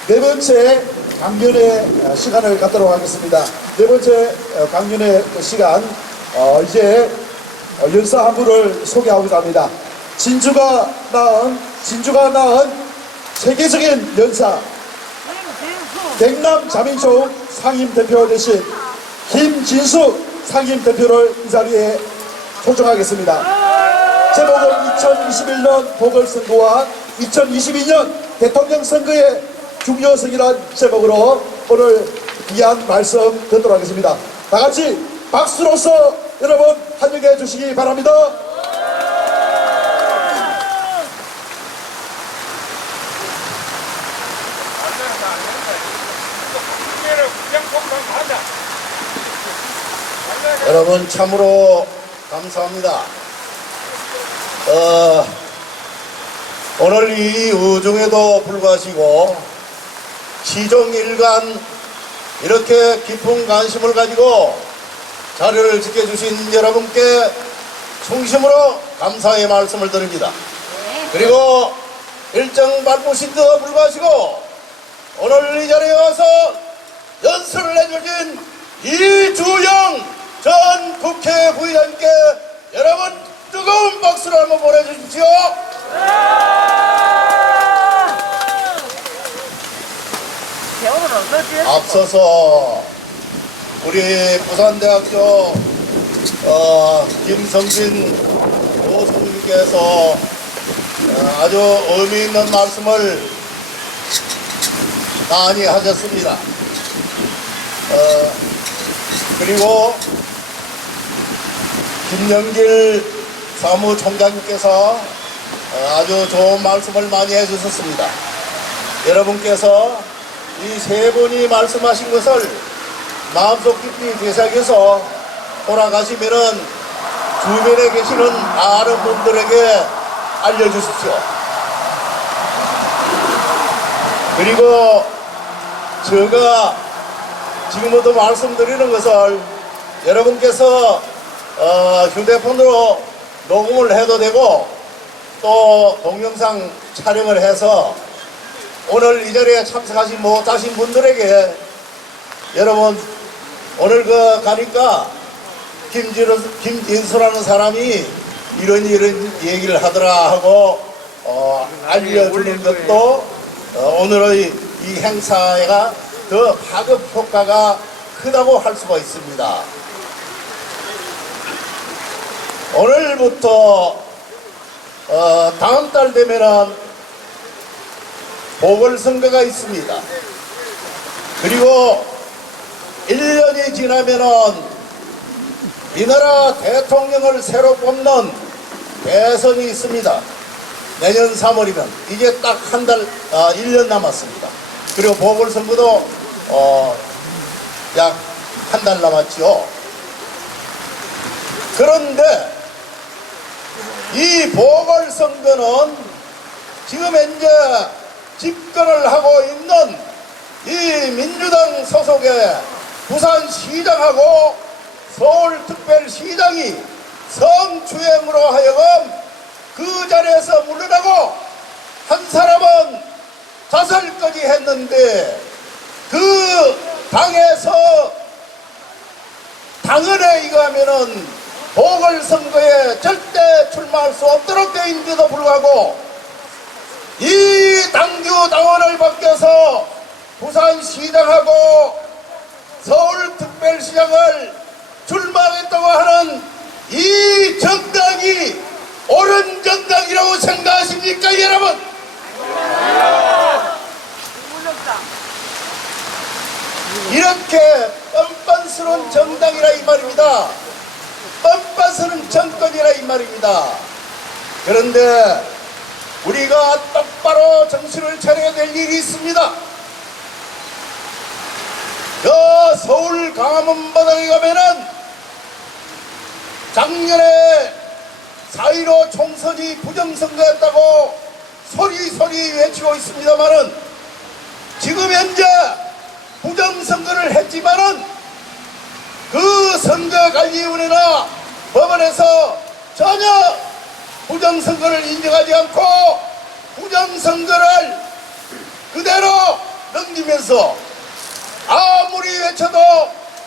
네 번째 강연의 시간을 갖도록 하겠습니다. 네 번째 강연의 시간, 이제 연사 한 분을 소개하고자 합니다. 진주가 낳은 세계적인 연사, 경남 자민총 상임대표 되신 김진숙 상임대표를 이 자리에 초청하겠습니다. 제목은 2021년 보궐선거와 2022년 대통령 선거의 중요성이라는 제목으로 오늘 귀한 말씀 듣도록 하겠습니다. 다 같이 박수로서 여러분 환영해 주시기 바랍니다. 여러분 참으로 감사합니다. 오늘 이 우중에도 불구하시고 시종일관 이렇게 깊은 관심을 가지고 자리를 지켜주신 여러분께 충심으로 감사의 말씀을 드립니다. 그리고 일정 바쁘신데도 불구하시고 오늘 이 자리에 와서 연설을 해주신 이주영 전 국회 부의장님께 여러분 뜨거운 박수를 한번 보내주십시오. 앞서서 우리 부산대학교 김성진 교수님께서 아주 의미 있는 말씀을 많이 하셨습니다. 그리고 김영길 사무총장님께서 아주 좋은 말씀을 많이 해주셨습니다. 여러분께서 이 세 분이 말씀하신 것을 마음속 깊이 되새겨서 돌아가시면은 주변에 계시는 많은 분들에게 알려주십시오. 그리고 제가 지금부터 말씀드리는 것을 여러분께서 휴대폰으로 녹음을 해도 되고 또 동영상 촬영을 해서 오늘 이 자리에 참석하지 못하신 분들에게 여러분 오늘 가니까 김진수라는 사람이 이런 얘기를 하더라 하고 알려주는 것도 오늘의 이 행사가 더 파급 효과가 크다고 할 수가 있습니다. 오늘부터 다음 달 되면은 보궐선거가 있습니다. 그리고 1년이 지나면은 이 나라 대통령을 새로 뽑는 대선이 있습니다. 내년 3월이면 이제 딱 한 달, 1년 남았습니다. 그리고 보궐선거도 약 한 달 남았죠. 그런데 이 보궐선거는 지금 현재 집권을 하고 있는 이 민주당 소속의 부산시장하고 서울특별시장이 성추행으로 하여금 그 자리에서 물러나고 한 사람은 자살까지 했는데 그 당에서 당헌에 의하면은 보궐선거에 절대 출마할 수 없도록 되어 있는데도 불구하고 이 당규 당원을 바뀌어서 부산시장하고 서울특별시장을 출마하겠다고 하는 이 정당이 옳은 정당이라고 생각하십니까, 여러분? 이렇게 뻔뻔스러운 정당이라 이 말입니다. 뻔뻔스러운 정권이라 이 말입니다. 그런데 우리가 똑바로 정신을 차려야 될 일이 있습니다. 서울 강화문 바닥에 가면은 작년에 4.15 총선이 부정선거였다고 소리 외치고 있습니다만은 지금 현재 부정선거를 했지만은 그 선거관리위원회나 법원에서 전혀 부정선거를 인정하지 않고 부정선거를 그대로 넘기면서 아무리 외쳐도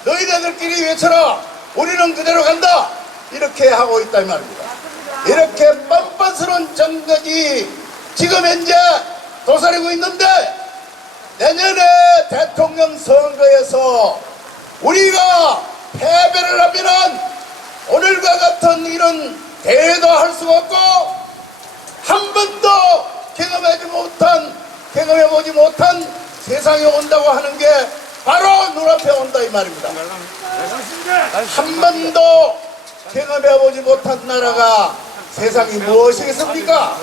너희네들끼리 외쳐라, 우리는 그대로 간다, 이렇게 하고 있다 이 말입니다. 이렇게 뻔뻔스러운 정권이 지금 현재 도사리고 있는데 내년에 대통령 선거에서 우리가 패배를 하면은 오늘과 같은 이런 대회도 할 수가 없고 한 번도 경험해보지 못한 세상에 온다고 하는 게 바로 눈앞에 온다 이 말입니다. 한 번도 경험해보지 못한 나라가 세상이 무엇이겠습니까?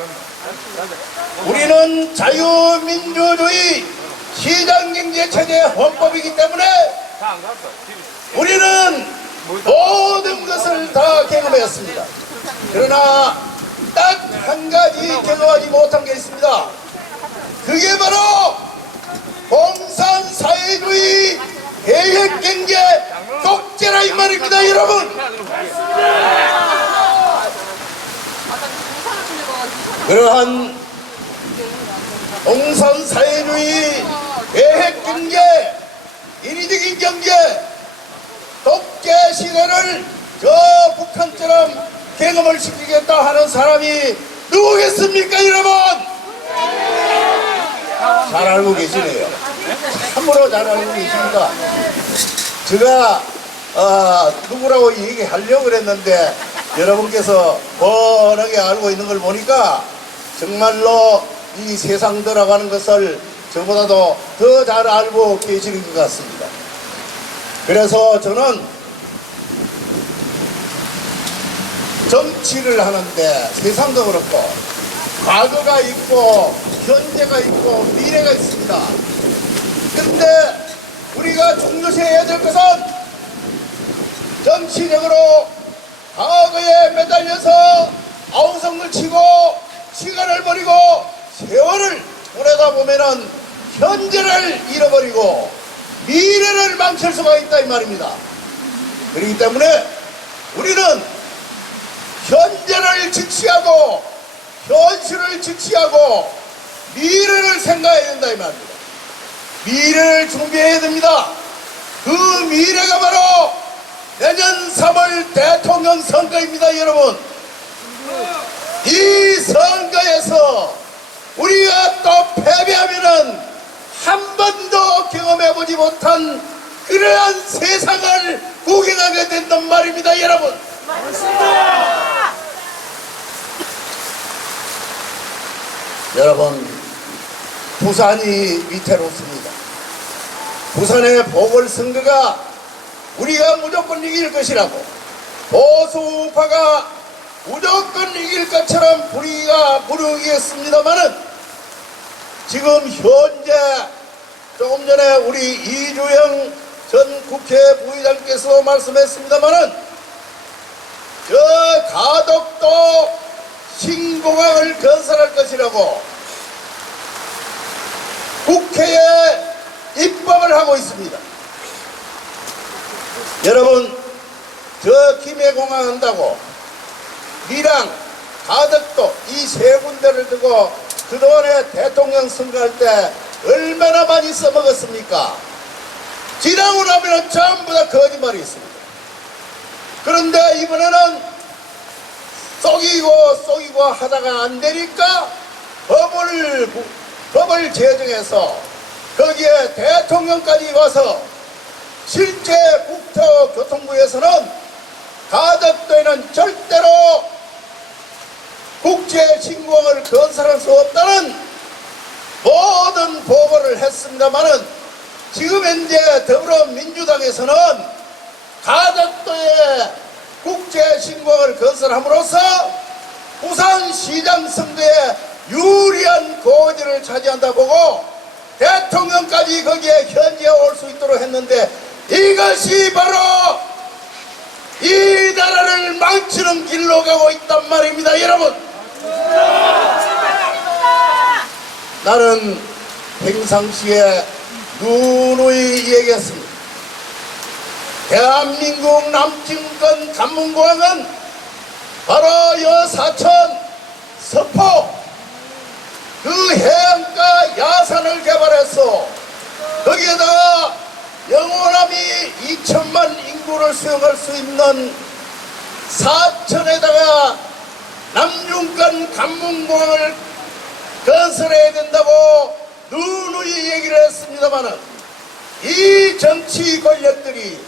우리는 자유민주주의 시장경제체제의 헌법이기 때문에 우리는 모든 것을 다 경험했습니다. 그러나 딱 한 가지 경험하지 못한 게 있습니다. 그게 바로 공산사회주의 계획경제 독재라 이 말입니다, 여러분. 그러한 공산사회주의 계획경제, 인위적인 경제 독재 시대를 저 북한처럼 경험을 시키겠다 하는 사람이 누구겠습니까, 여러분? 잘 알고 계시네요. 참으로 잘 알고 계십니다. 제가 누구라고 얘기하려고 그랬는데 여러분께서 뻔하게 알고 있는 걸 보니까 정말로 이 세상 돌아가는 것을 저보다도 더 잘 알고 계시는 것 같습니다. 그래서 저는 정치를 하는데 세상도 그렇고 과거가 있고 현재가 있고 미래가 있습니다. 근데 우리가 중요시해야 될 것은 정치적으로 과거에 매달려서 아우성을 치고 시간을 버리고 세월을 보내다 보면은 현재를 잃어버리고 미래를 망칠 수가 있다 이 말입니다. 그렇기 때문에 우리는 현재를 직시하고 현실을 직시하고 미래를 생각해야 된다 이 말입니다. 미래를 준비해야 됩니다. 그 미래가 바로 내년 3월 대통령 선거입니다, 여러분. 이 선거에서 우리가 또 패배하면은 한 번도 경험해보지 못한 그러한 세상을 구경하게 된단 말입니다, 여러분. 여러분, 부산이 위태롭습니다. 부산의 보궐선거가 우리가 무조건 이길 것이라고 보수우파가 무조건 이길 것처럼 분위기가 무르익겠습니다만은 지금 현재 조금 전에 우리 이주영 전 국회 부의장께서 말씀했습니다만은 저 가덕도 신공항을 건설할 것이라고 국회에 입법을 하고 있습니다. 여러분, 저 김해공항 한다고 밀양, 가덕도 이 세 군데를 두고 그동안에 대통령 선거할 때 얼마나 많이 써먹었습니까? 지나고 나면 전부 다 거짓말이 있습니다. 그런데 이번에는 쏘기고 하다가 안 되니까 법을 제정해서 거기에 대통령까지 와서 실제 국토교통부에서는 가덕도에는 절대로 국제신공항을 건설할 수 없다는 모든 보고를 했습니다마는 지금 현재 더불어민주당에서는 가덕도에 국제신공항을 건설함으로써 부산시장 선거에 유리한 고지를 차지한다 보고 대통령까지 거기에 현지에 올 수 있도록 했는데 이것이 바로 이 나라를 망치는 길로 가고 있단 말입니다. 여러분, 나는 평상시에 누누이 얘기했습니다. 대한민국 남측권 관문공항은 바로 여사천 서포 그 해안가 야산을 개발해서 거기에다가 영호남이 2천만 인구를 수용할 수 있는 사천에다가 남중권 관문공항을 건설해야 된다고 누누이 얘기를 했습니다마는 이 정치 권력들이,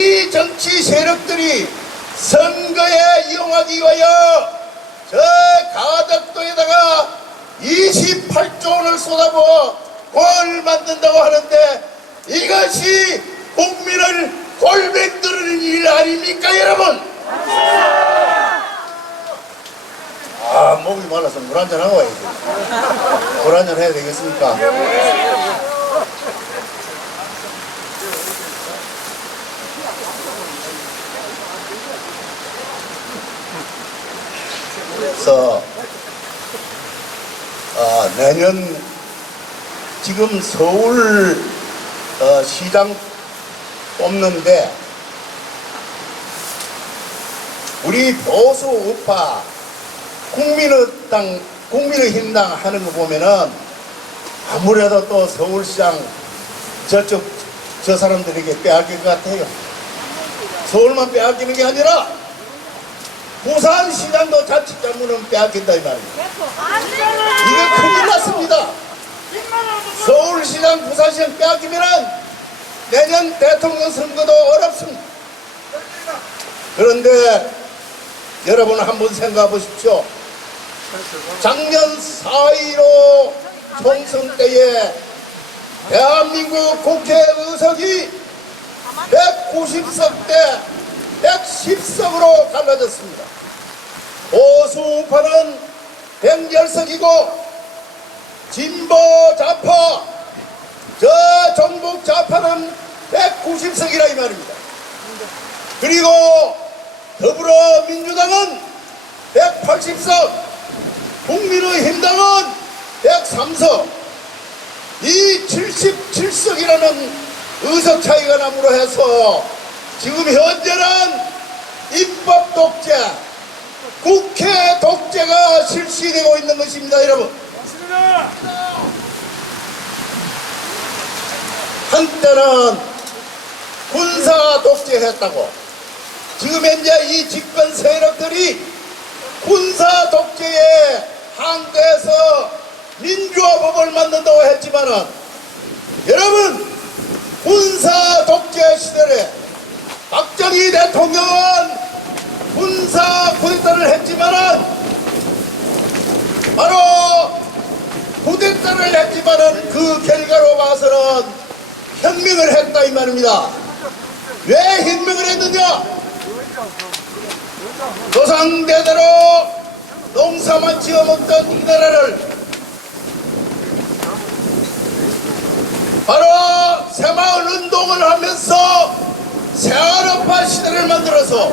이 정치 세력들이 선거에 이용하기 위하여 저 가덕도에다가 28조 원을 쏟아부어 공항을 만든다고 하는데 이것이 국민을 골뱅 들으는 일 아닙니까, 여러분? 목이 말라서 물 한잔 하고 와야지. 물 한잔 해야 되겠습니까? 그래서 내년 지금 서울 시장 뽑는데 우리 보수 우파 국민의힘당 하는 거 보면은 아무래도 또 서울시장 저 사람들에게 빼앗길 것 같아요. 서울만 빼앗기는 게 아니라 부산시장도 자칫잘못은 빼앗긴다 이 말이에요. 이게 큰일 났습니다. 서울시장, 부산시장 빼앗기면은 내년 대통령 선거도 어렵습니다. 그런데 여러분 한번 생각해 보십시오. 작년 4.15 총선 때에 대한민국 국회 의석이 190석 대 110석으로 갈라졌습니다. 보수 우파는 110석이고 진보 좌파, 저 종북 좌파는 190석이라 이 말입니다. 그리고 더불어민주당은 180석, 국민의힘당은 103석, 이 77석이라는 의석 차이가 남으로 해서 지금 현재는 입법 독재, 국회 독재가 실시되고 있는 것입니다, 여러분. 한때는 군사 독재했다고, 지금 현재 이 집권 세력들이 군사 독재에 항거해서 민주화법을 만든다고 했지만은 여러분, 군사 독재 시절에 박정희 대통령은 군사 쿠데타를 했지만은 바로 쿠데타를 했지만은 그 결과로 봐서는 혁명을 했다 이 말입니다. 왜 혁명을 했느냐? 조상대대로 농사만 지어먹던 이 나라를 바로 새마을 운동을 하면서 새아르파 시대를 만들어서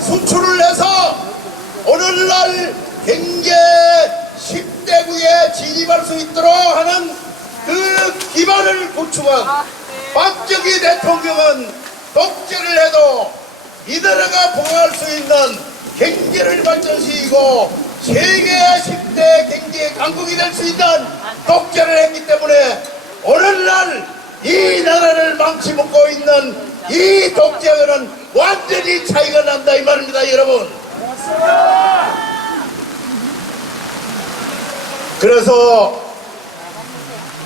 수출을 해서 오늘날 경제 10대국에 진입할 수 있도록 하는 그 기반을 구축한 박정희 대통령은 독재를 해도 이 나라가 부강할 수 있는 경제를 발전시키고 세계 10대 경제 강국이 될 수 있는 독재를 했기 때문에 오늘날 이 나라를 망치먹고 있는 이 독재와는 완전히 차이가 난다 이 말입니다 여러분. 그래서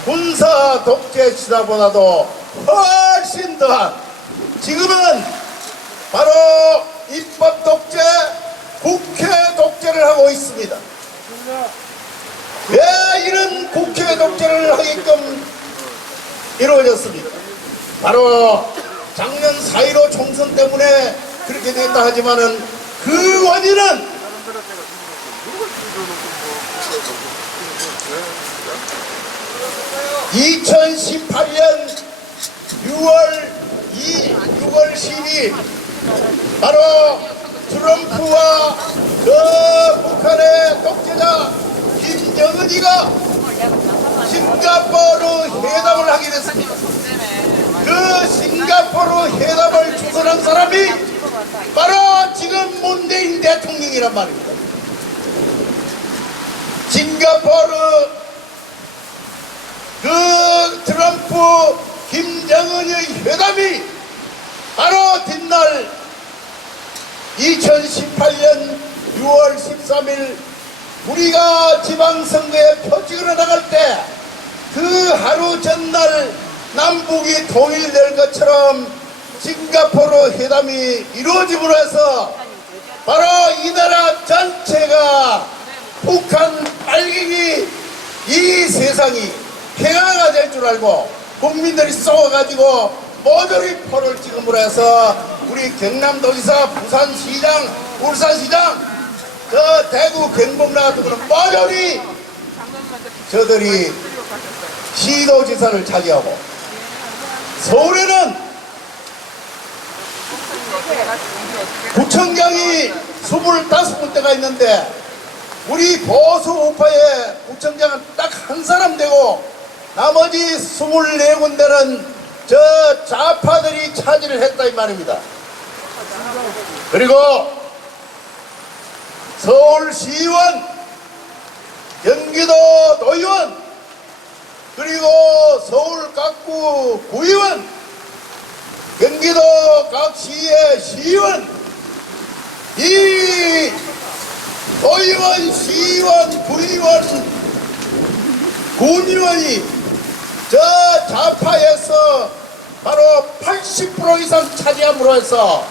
군사 독재 시대보다도 훨씬 더한 지금은 바로 입법 독재, 국회 독재를 하고 있습니다. 왜 이런 국회 독재를 하게끔 이루어졌습니까? 바로 작년 4.15 총선 때문에 그렇게 됐다 하지만은 그 원인은 2018년 6월 12일 바로 트럼프와 그 북한의 독재자 김정은이가 싱가포르 회담을 하게 됐습니다. 그 싱가포르 회담을 주선한 사람이 바로 지금 문재인 대통령이란 말입니다. 싱가포르 그 트럼프 김정은의 회담이 바로 뒷날 2018년 6월 13일 우리가 지방선거에 표직으로 나갈 때 그 하루 전날 남북이 통일될 것처럼 싱가포르 회담이 이루어짐으로 해서 바로 이 나라 전체가 북한 빨갱이 이 세상이 폐허가 될 줄 알고 국민들이 쏘아가지고 모조리 포를 찍음으로 해서 우리 경남도지사, 부산시장, 울산시장, 저 대구 경북나 같은 거는 모조리 저들이 시도지사를 차지하고 서울에는 구청장이 25군데가 있는데 우리 보수 우파의 구청장은 딱 한 사람 되고 나머지 24군데는 저 좌파들이 차지를 했다 이 말입니다. 그리고 서울시의원, 경기도 도의원, 그리고 서울 각구 구의원, 경기도 각 시의 시의원, 이 도의원, 시의원, 구의원, 군의원이 저 좌파에서 바로 80% 이상 차지함으로 해서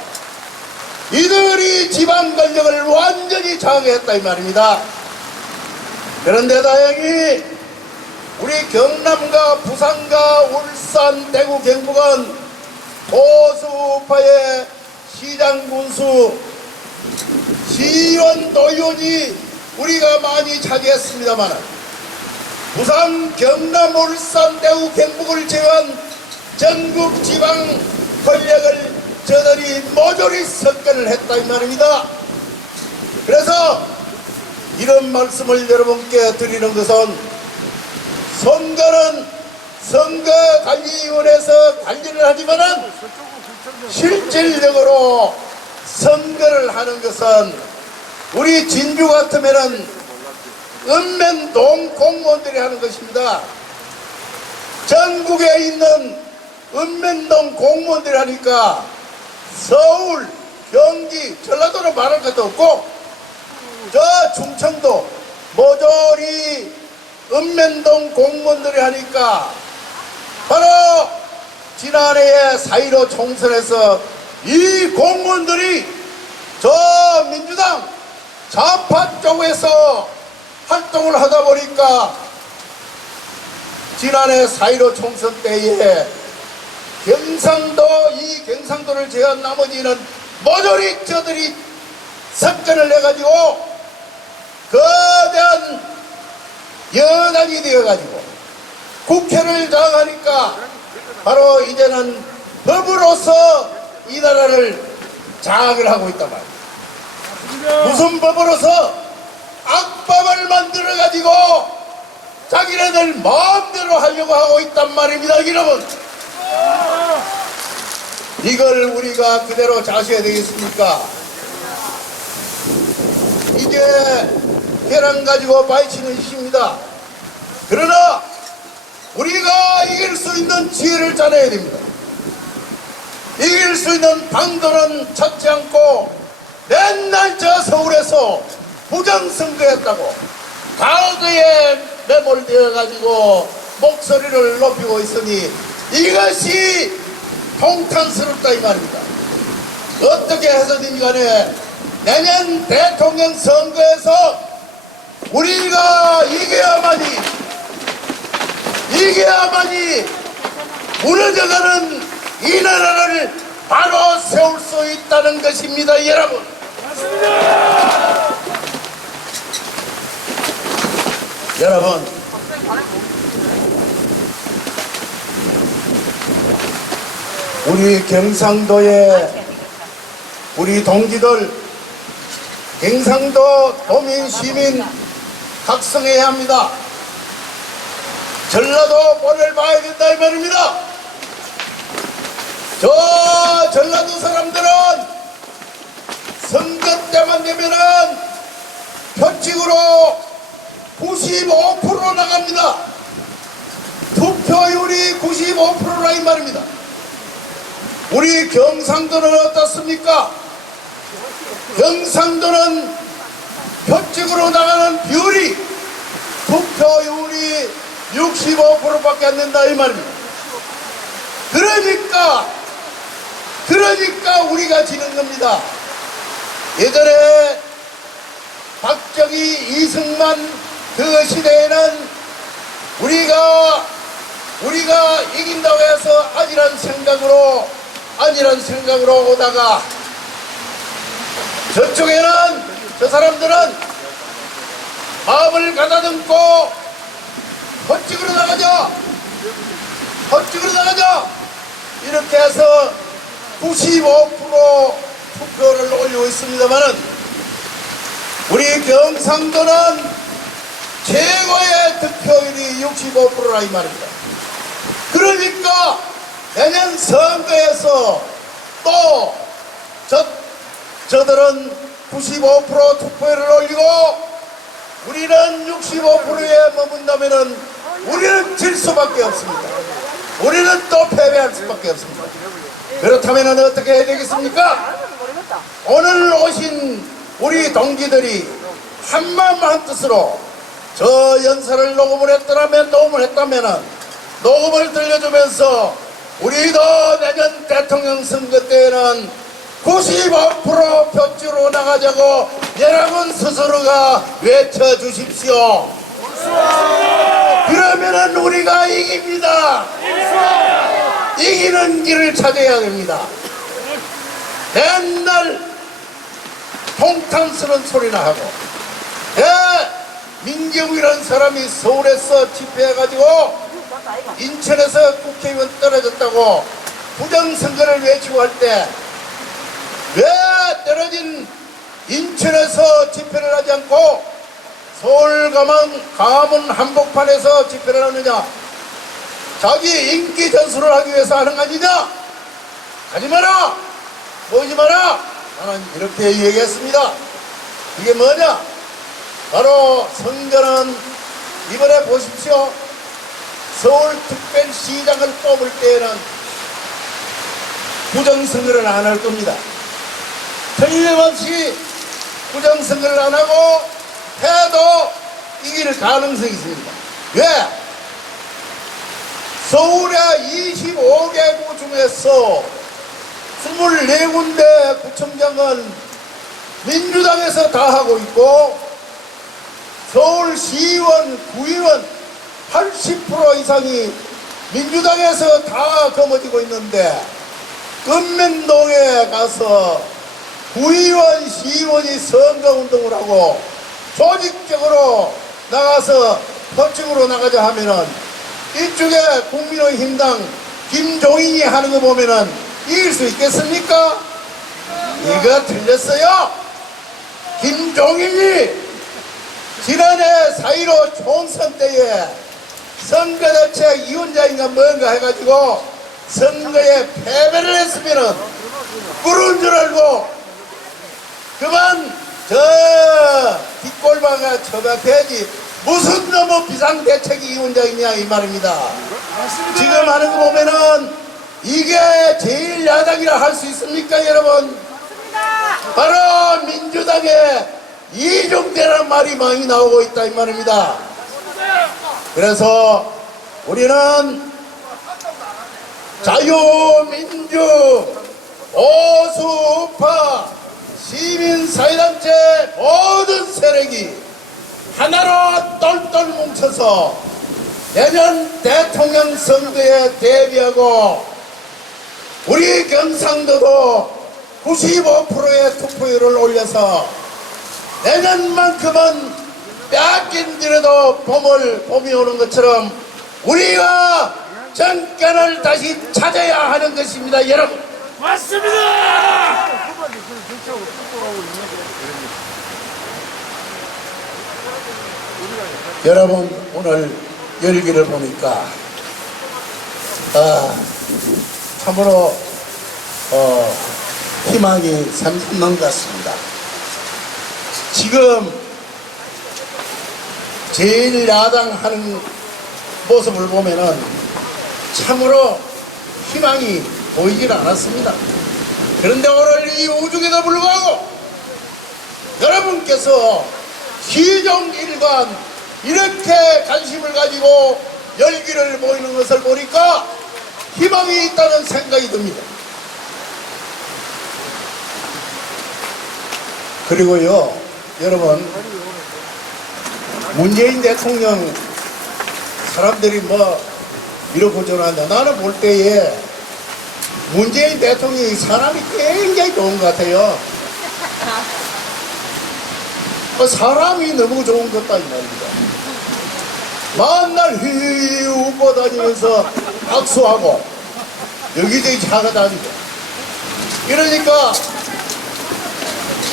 이들이 지방 권력을 완전히 장악했다 이 말입니다. 그런데 다행히 우리 경남과 부산과 울산, 대구, 경북은 보수파의 시장 군수, 시의원, 도의원이 우리가 많이 차지했습니다만 부산, 경남, 울산, 대구, 경북을 제외한 전국 지방 권력을 저들이 모조리 석권을 했다 이 말입니다. 그래서 이런 말씀을 여러분께 드리는 것은 선거는 선거관리위원회에서 관리를 하지만은 실질적으로 선거를 하는 것은 우리 진주 같으면은 읍면동 공무원들이 하는 것입니다. 전국에 있는 읍면동 공무원들이 하니까 서울, 경기, 전라도는 말할 것도 없고 저 충청도 모조리 읍면동 공무원들이 하니까 바로 지난해에 4.15 총선에서 이 공무원들이 저 민주당 좌파 쪽에서 활동을 하다 보니까 지난해 4.15 총선 때에 경상도, 이 경상도를 제외한 나머지는 모조리 저들이 석전을 내가지고 거대한 여당이 되어가지고 국회를 장악하니까 바로 이제는 법으로서 이 나라를 장악을 하고 있단 말이에요. 무슨 법으로서 악법을 만들어가지고 자기네들 마음대로 하려고 하고 있단 말입니다. 여러분, 이걸 우리가 그대로 자셔야 되겠습니까? 이게 계란 가지고 바위치는 짓입니다. 그러나 우리가 이길 수 있는 지혜를 짜내야 됩니다. 이길 수 있는 방도는 찾지 않고 맨날 저 서울에서 부정선거했다고 과거에 매몰되어 가지고 목소리를 높이고 있으니 이것이 통탄스럽다 이 말입니다. 어떻게 해서든 간에 내년 대통령 선거에서 우리가 이겨야만이 무너져가는 이 나라를 바로 세울 수 있다는 것입니다. 여러분, 여러분, 우리 경상도의 우리 동지들, 경상도 도민 시민 각성해야 합니다. 전라도 볼을 봐야 된다 이 말입니다. 저 전라도 사람들은 선거 때만 되면은 표칙으로 95% 나갑니다. 투표율이 95%라 이 말입니다. 우리 경상도는 어떻습니까? 경상도는 표칙으로 나가는 비율이 투표율이 65%밖에 안 된다 이 말입니다. 그러니까 우리가 지는 겁니다. 예전에 박정희, 이승만 그 시대에는 우리가 이긴다고 해서 아니란 생각으로 오다가 저쪽에는 저 사람들은 마음을 가다듬고 헛찍으로 나가자 이렇게 해서 95% 투표를 올리고 있습니다만은 우리 경상도는 최고의 득표율이 65%라 이 말입니다. 그러니까 내년 선거에서 또 저들은 95% 투표율을 올리고 우리는 65%에 머문다면은 우리는 질 수밖에 없습니다. 우리는 또 패배할 수밖에 없습니다. 그렇다면 어떻게 해야 되겠습니까? 오늘 오신 우리 동지들이 한마음 한뜻으로 저 연설을 녹음을 했다면 녹음을 들려주면서 우리도 내년 대통령 선거 때에는 95% 표지로 나가자고 여러분 스스로가 외쳐주십시오. 그러면은 우리가 이깁니다. 이기는 길을 찾아야 됩니다. 맨날 통탄스러운 소리나 하고 민경이라는 사람이 서울에서 집회해가지고 인천에서 국회의원 떨어졌다고 부정선거를 외치고 할 때 왜 떨어진 인천에서 집회를 하지 않고 서울 가문 한복판에서 집회를 하느냐? 자기 인기 전수를 하기 위해서 하는 거 아니냐? 하지 마라! 모이지 마라! 나는 이렇게 얘기했습니다. 이게 뭐냐? 바로 선거는 이번에 보십시오. 서울특별시장을 뽑을 때에는 부정선거를 안 할 겁니다. 틀림없이 부정선거를 안 하고 해도 이길 가능성이 있습니다. 왜? 서울의 25개 구 중에서 24군데 구청장은 민주당에서 다 하고 있고 서울시의원, 구의원 80% 이상이 민주당에서 다 거머쥐고 있는데 읍면동에 가서 구의원, 시의원이 선거운동을 하고 조직적으로 나가서 법칙으로 나가자 하면은 이쪽에 국민의힘당 김종인이 하는 거 보면은 이길 수 있겠습니까? 이거 틀렸어요. 김종인이 지난해 4.15 총선 때에 선거대책위원장인가 뭔가 해가지고 선거에 패배를 했으면은 꿀은 줄 알고 그만 저 뒷골방에 처박혀야지 무슨 놈의 비상대책위원장이냐 이 말입니다. 지금 하는 거 보면은 이게 제1야당이라 할 수 있습니까 여러분? 바로 민주당의 이중대란 말이 많이 나오고 있다 이 말입니다. 그래서 우리는 자유민주 보수우파 시민사회단체 모든 세력이 하나로 똘똘 뭉쳐서 내년 대통령 선거에 대비하고 우리 경상도도 95%의 투표율을 올려서 내년만큼은 빼앗긴지라도 봄이 오는 것처럼 우리가 정권을 다시 찾아야 하는 것입니다 여러분. 맞습니다! 여러분 오늘 열기를 보니까 참으로 희망이 샘솟는 것 같습니다. 지금 제1야당 하는 모습을 보면은 참으로 희망이 보이질 않았습니다. 그런데 오늘 이 우중에도 불구하고 여러분께서 시정일관 이렇게 관심을 가지고 열기를 보이는 것을 보니까 희망이 있다는 생각이 듭니다. 그리고요 여러분 문재인 대통령 사람들이 뭐 이러고 저러는데 나는 볼 때에 문재인 대통령이 사람이 굉장히 좋은 것 같아요. 사람이 너무 좋은 것 같다 이 말입니다. 만날 휘휘 웃고 다니면서 악수하고 여기저기 찾아다니고 이러니까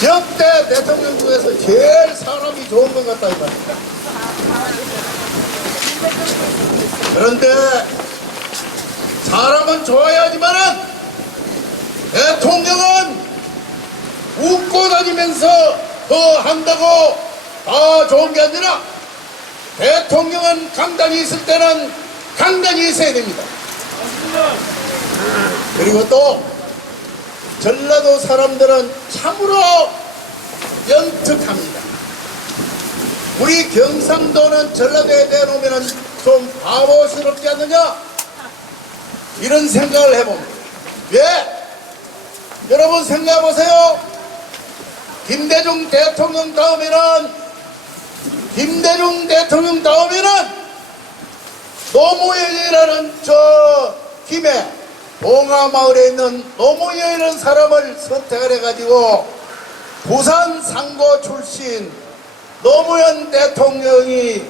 역대 대통령 중에서 제일 사람이 좋은 것 같다 이 말입니다. 그런데 사람은 좋아야 하지만은 대통령은 웃고 다니면서 더 한다고 다 좋은 게 아니라 대통령은 강단이 있을 때는 강단이 있어야 됩니다. 그리고 또 전라도 사람들은 참으로 연특합니다. 우리 경상도는 전라도에 대놓으면 좀 바보스럽지 않느냐 이런 생각을 해봅니다. 왜? 여러분 생각해보세요. 김대중 대통령 다음에는 노무현이라는 저 김해 봉화마을에 있는 노무현이라는 사람을 선택을 해가지고 부산 상고 출신 노무현 대통령이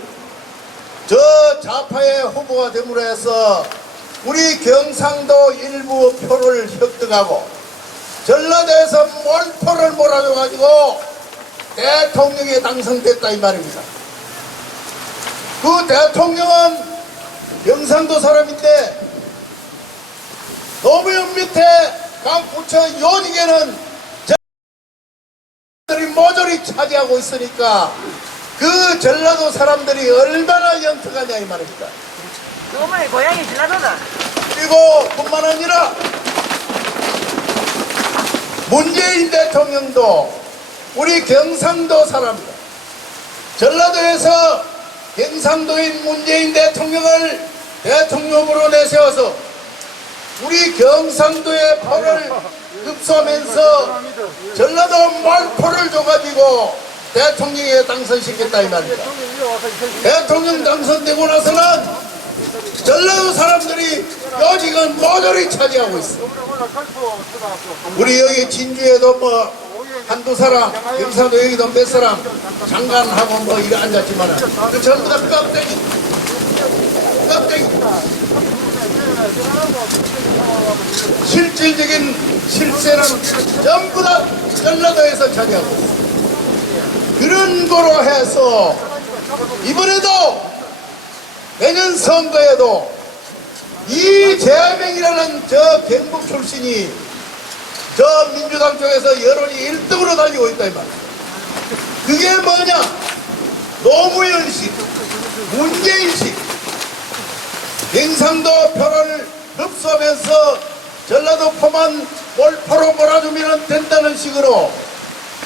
저 좌파의 후보가 됨으로 해서 우리 경상도 일부 표를 획득하고 전라도에서 몰표를 몰아줘가지고 대통령에 당선됐다 이 말입니다. 그 대통령은 경상도 사람인데 노무현 밑에 각 부처 요직에는 저들이 모조리 차지하고 있으니까 그 전라도 사람들이 얼마나 연특하냐 이 말입니다. 어머니 고향이 전라도다. 그리고 뿐만 아니라 문재인 대통령도 우리 경상도 사람이다. 전라도에서 경상도인 문재인 대통령을 대통령으로 내세워서 우리 경상도의 표를 흡수하면서 전라도 몰표를 줘가지고 대통령에 당선시켰다 이 말입니다. 대통령 당선되고 나서는 전라도 사람들이 요직은 모조리 차지하고 있어. 우리 여기 진주에도 뭐 한두 사람, 경상도 여기도 몇 사람 장관하고 뭐 이래 앉았지만은 그 전부 다 껍데기. 실질적인 실세는 전부 다 전라도에서 차지하고 있습니다. 그런 거로 해서 이번에도 내년 선거에도 이 재하명이라는 저 경북 출신이 저 민주당 쪽에서 여론이 1등으로 달리고 있다 이 말이야. 그게 뭐냐? 노무현식, 문재인식, 경상도 표를 흡수하면서 전라도포만 몰표로 몰아주면 된다는 식으로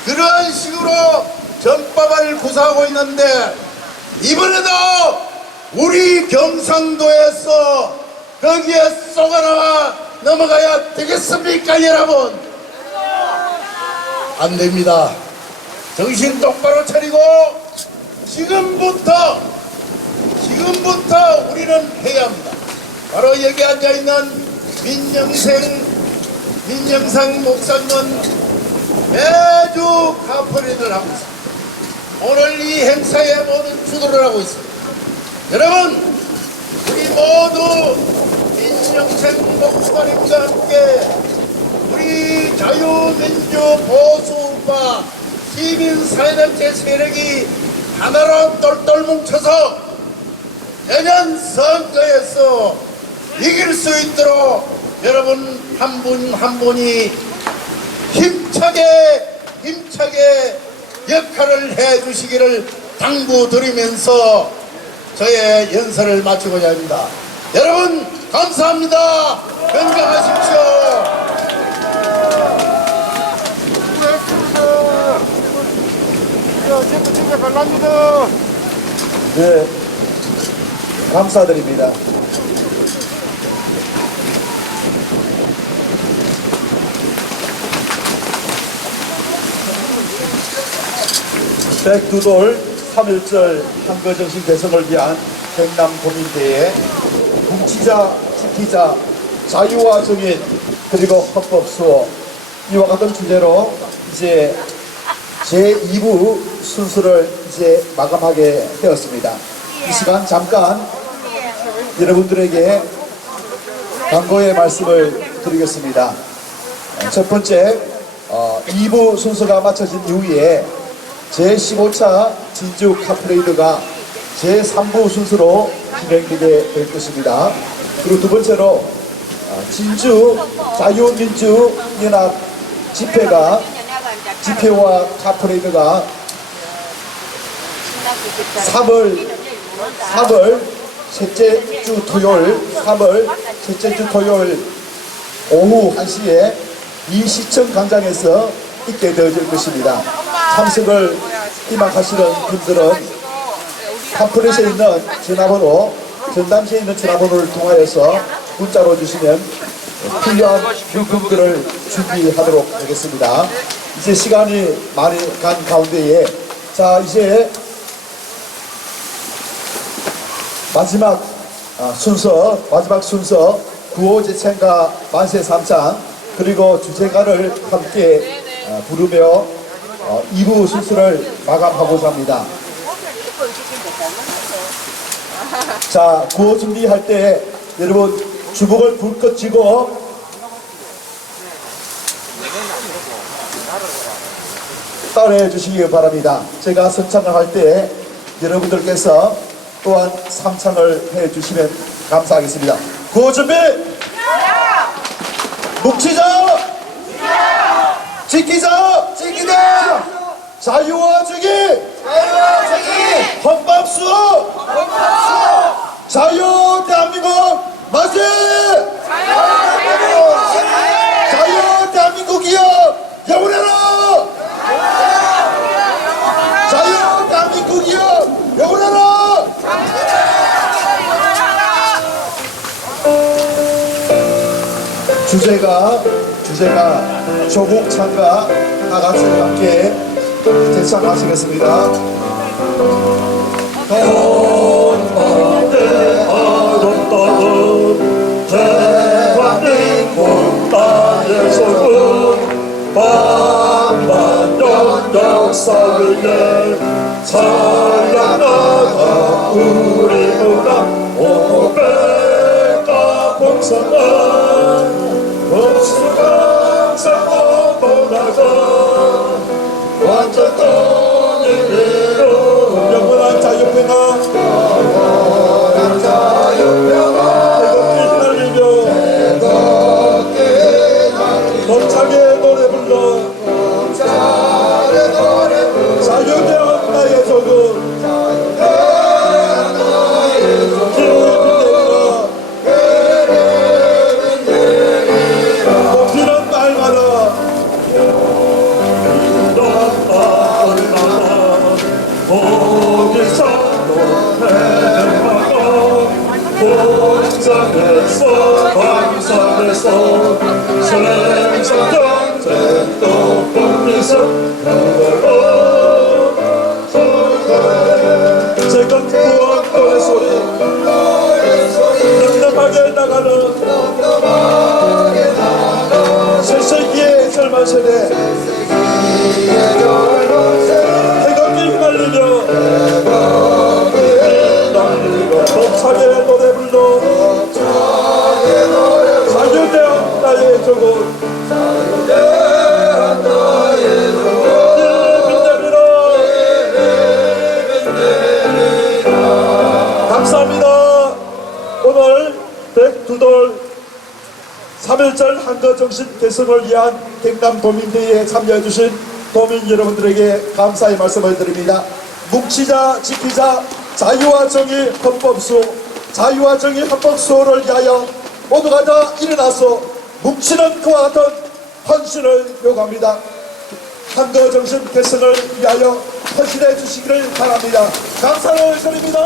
그러한 식으로 전법을 구사하고 있는데 이번에도 우리 경상도에서 거기에 쏘가나와 넘어가야 되겠습니까 여러분? 안 됩니다. 정신 똑바로 차리고 지금부터 우리는 해야 합니다. 바로 여기 앉아있는 민영상 목사님은 매주 카프레이드를 하고 있습니다. 오늘 이 행사의 모든 주도를 하고 있습니다. 여러분, 우리 모두 민영상 목사님과 함께 우리 자유민주 보수파 시민사회단체 세력이 하나로 똘똘 뭉쳐서 내년 선거에서 이길 수 있도록 여러분 한 분 한 분이 힘차게 역할을 해주시기를 당부드리면서 저의 연설을 마치고자 합니다. 여러분 감사합니다. 건강하십시오. 네, 감사드립니다. 백두돌 3.1절 한거정신 대성을 위한 경남도민대회 뭉치자 지키자 자유와 정의 그리고 헌법 수호 이와 같은 주제로 이제 제2부 순서를 이제 마감하게 되었습니다. 이 시간 잠깐 여러분들에게 당부의 말씀을 드리겠습니다. 첫 번째 2부 순서가 마쳐진 이후에 제15차 진주 카프레이드가 제3부 순서로 진행되게 될 것입니다. 그리고 두 번째로 진주 자유민주연합 집회와 카프레이드가 3월 셋째 주 토요일 오후 1시에 이 시청 광장에서 있게 되어질 것입니다. 참석을 희망하시는 분들은 팜플렛에 있는 전화번호, 전단지에 있는 전화번호를 통하여서 문자로 주시면 필요한 물품들을 준비하도록 하겠습니다. 이제 시간이 많이 간 가운데에 자 이제 마지막 순서 구호제창가 만세 삼창 그리고 주제가를 함께 부르며 2부 순서를 마감하고자 합니다. 자, 구호 준비할 때 여러분 주먹을 불끈 쥐고 따라해 주시기 바랍니다. 제가 선창을 할 때 여러분들께서 또한 삼창을 해 주시면 감사하겠습니다. 구호 준비! 묵히자! 지키자! 자유와 정의! 헌법 수호! 자유 대한민국 만세! 자유 대한민국이여 영원하라! 자유 대한민국이여 영원하라! 주제가 조국 창가 다 같이 함께 제창하시겠습니다. 대한민국 땅의 소금 반반 앞서만 복수가 사고보다가 완전 떠내려 영원한 자유평화 태극기 휘날리며 벅차게 노래 불러 자유되었 나의 조국 높이는 날마다 거기서 노래하고 본장에서 광산에서 생선 경쟁도 보면서 제건 구원 노래소리 늠름하게 나가는 새세기의 젊은 세대 태극기 휘날리며 벅차게 노래 불러 자유되었 나의 조국 감사합니다. 오늘 102돌 3.1절 한거정신 개성을 위한 경남도민대회에 참여해주신 도민 여러분들에게 감사의 말씀을 드립니다. 뭉치자 지키자 자유와 정의 헌법수호 자유와 정의 헌법수호를 위하여 모두가 다 일어나서 뭉치는 그와 같은 헌신을 요구합니다. 한거정신 개성을 위하여 헌신해 주시기를 바랍니다. 감사를 드립니다.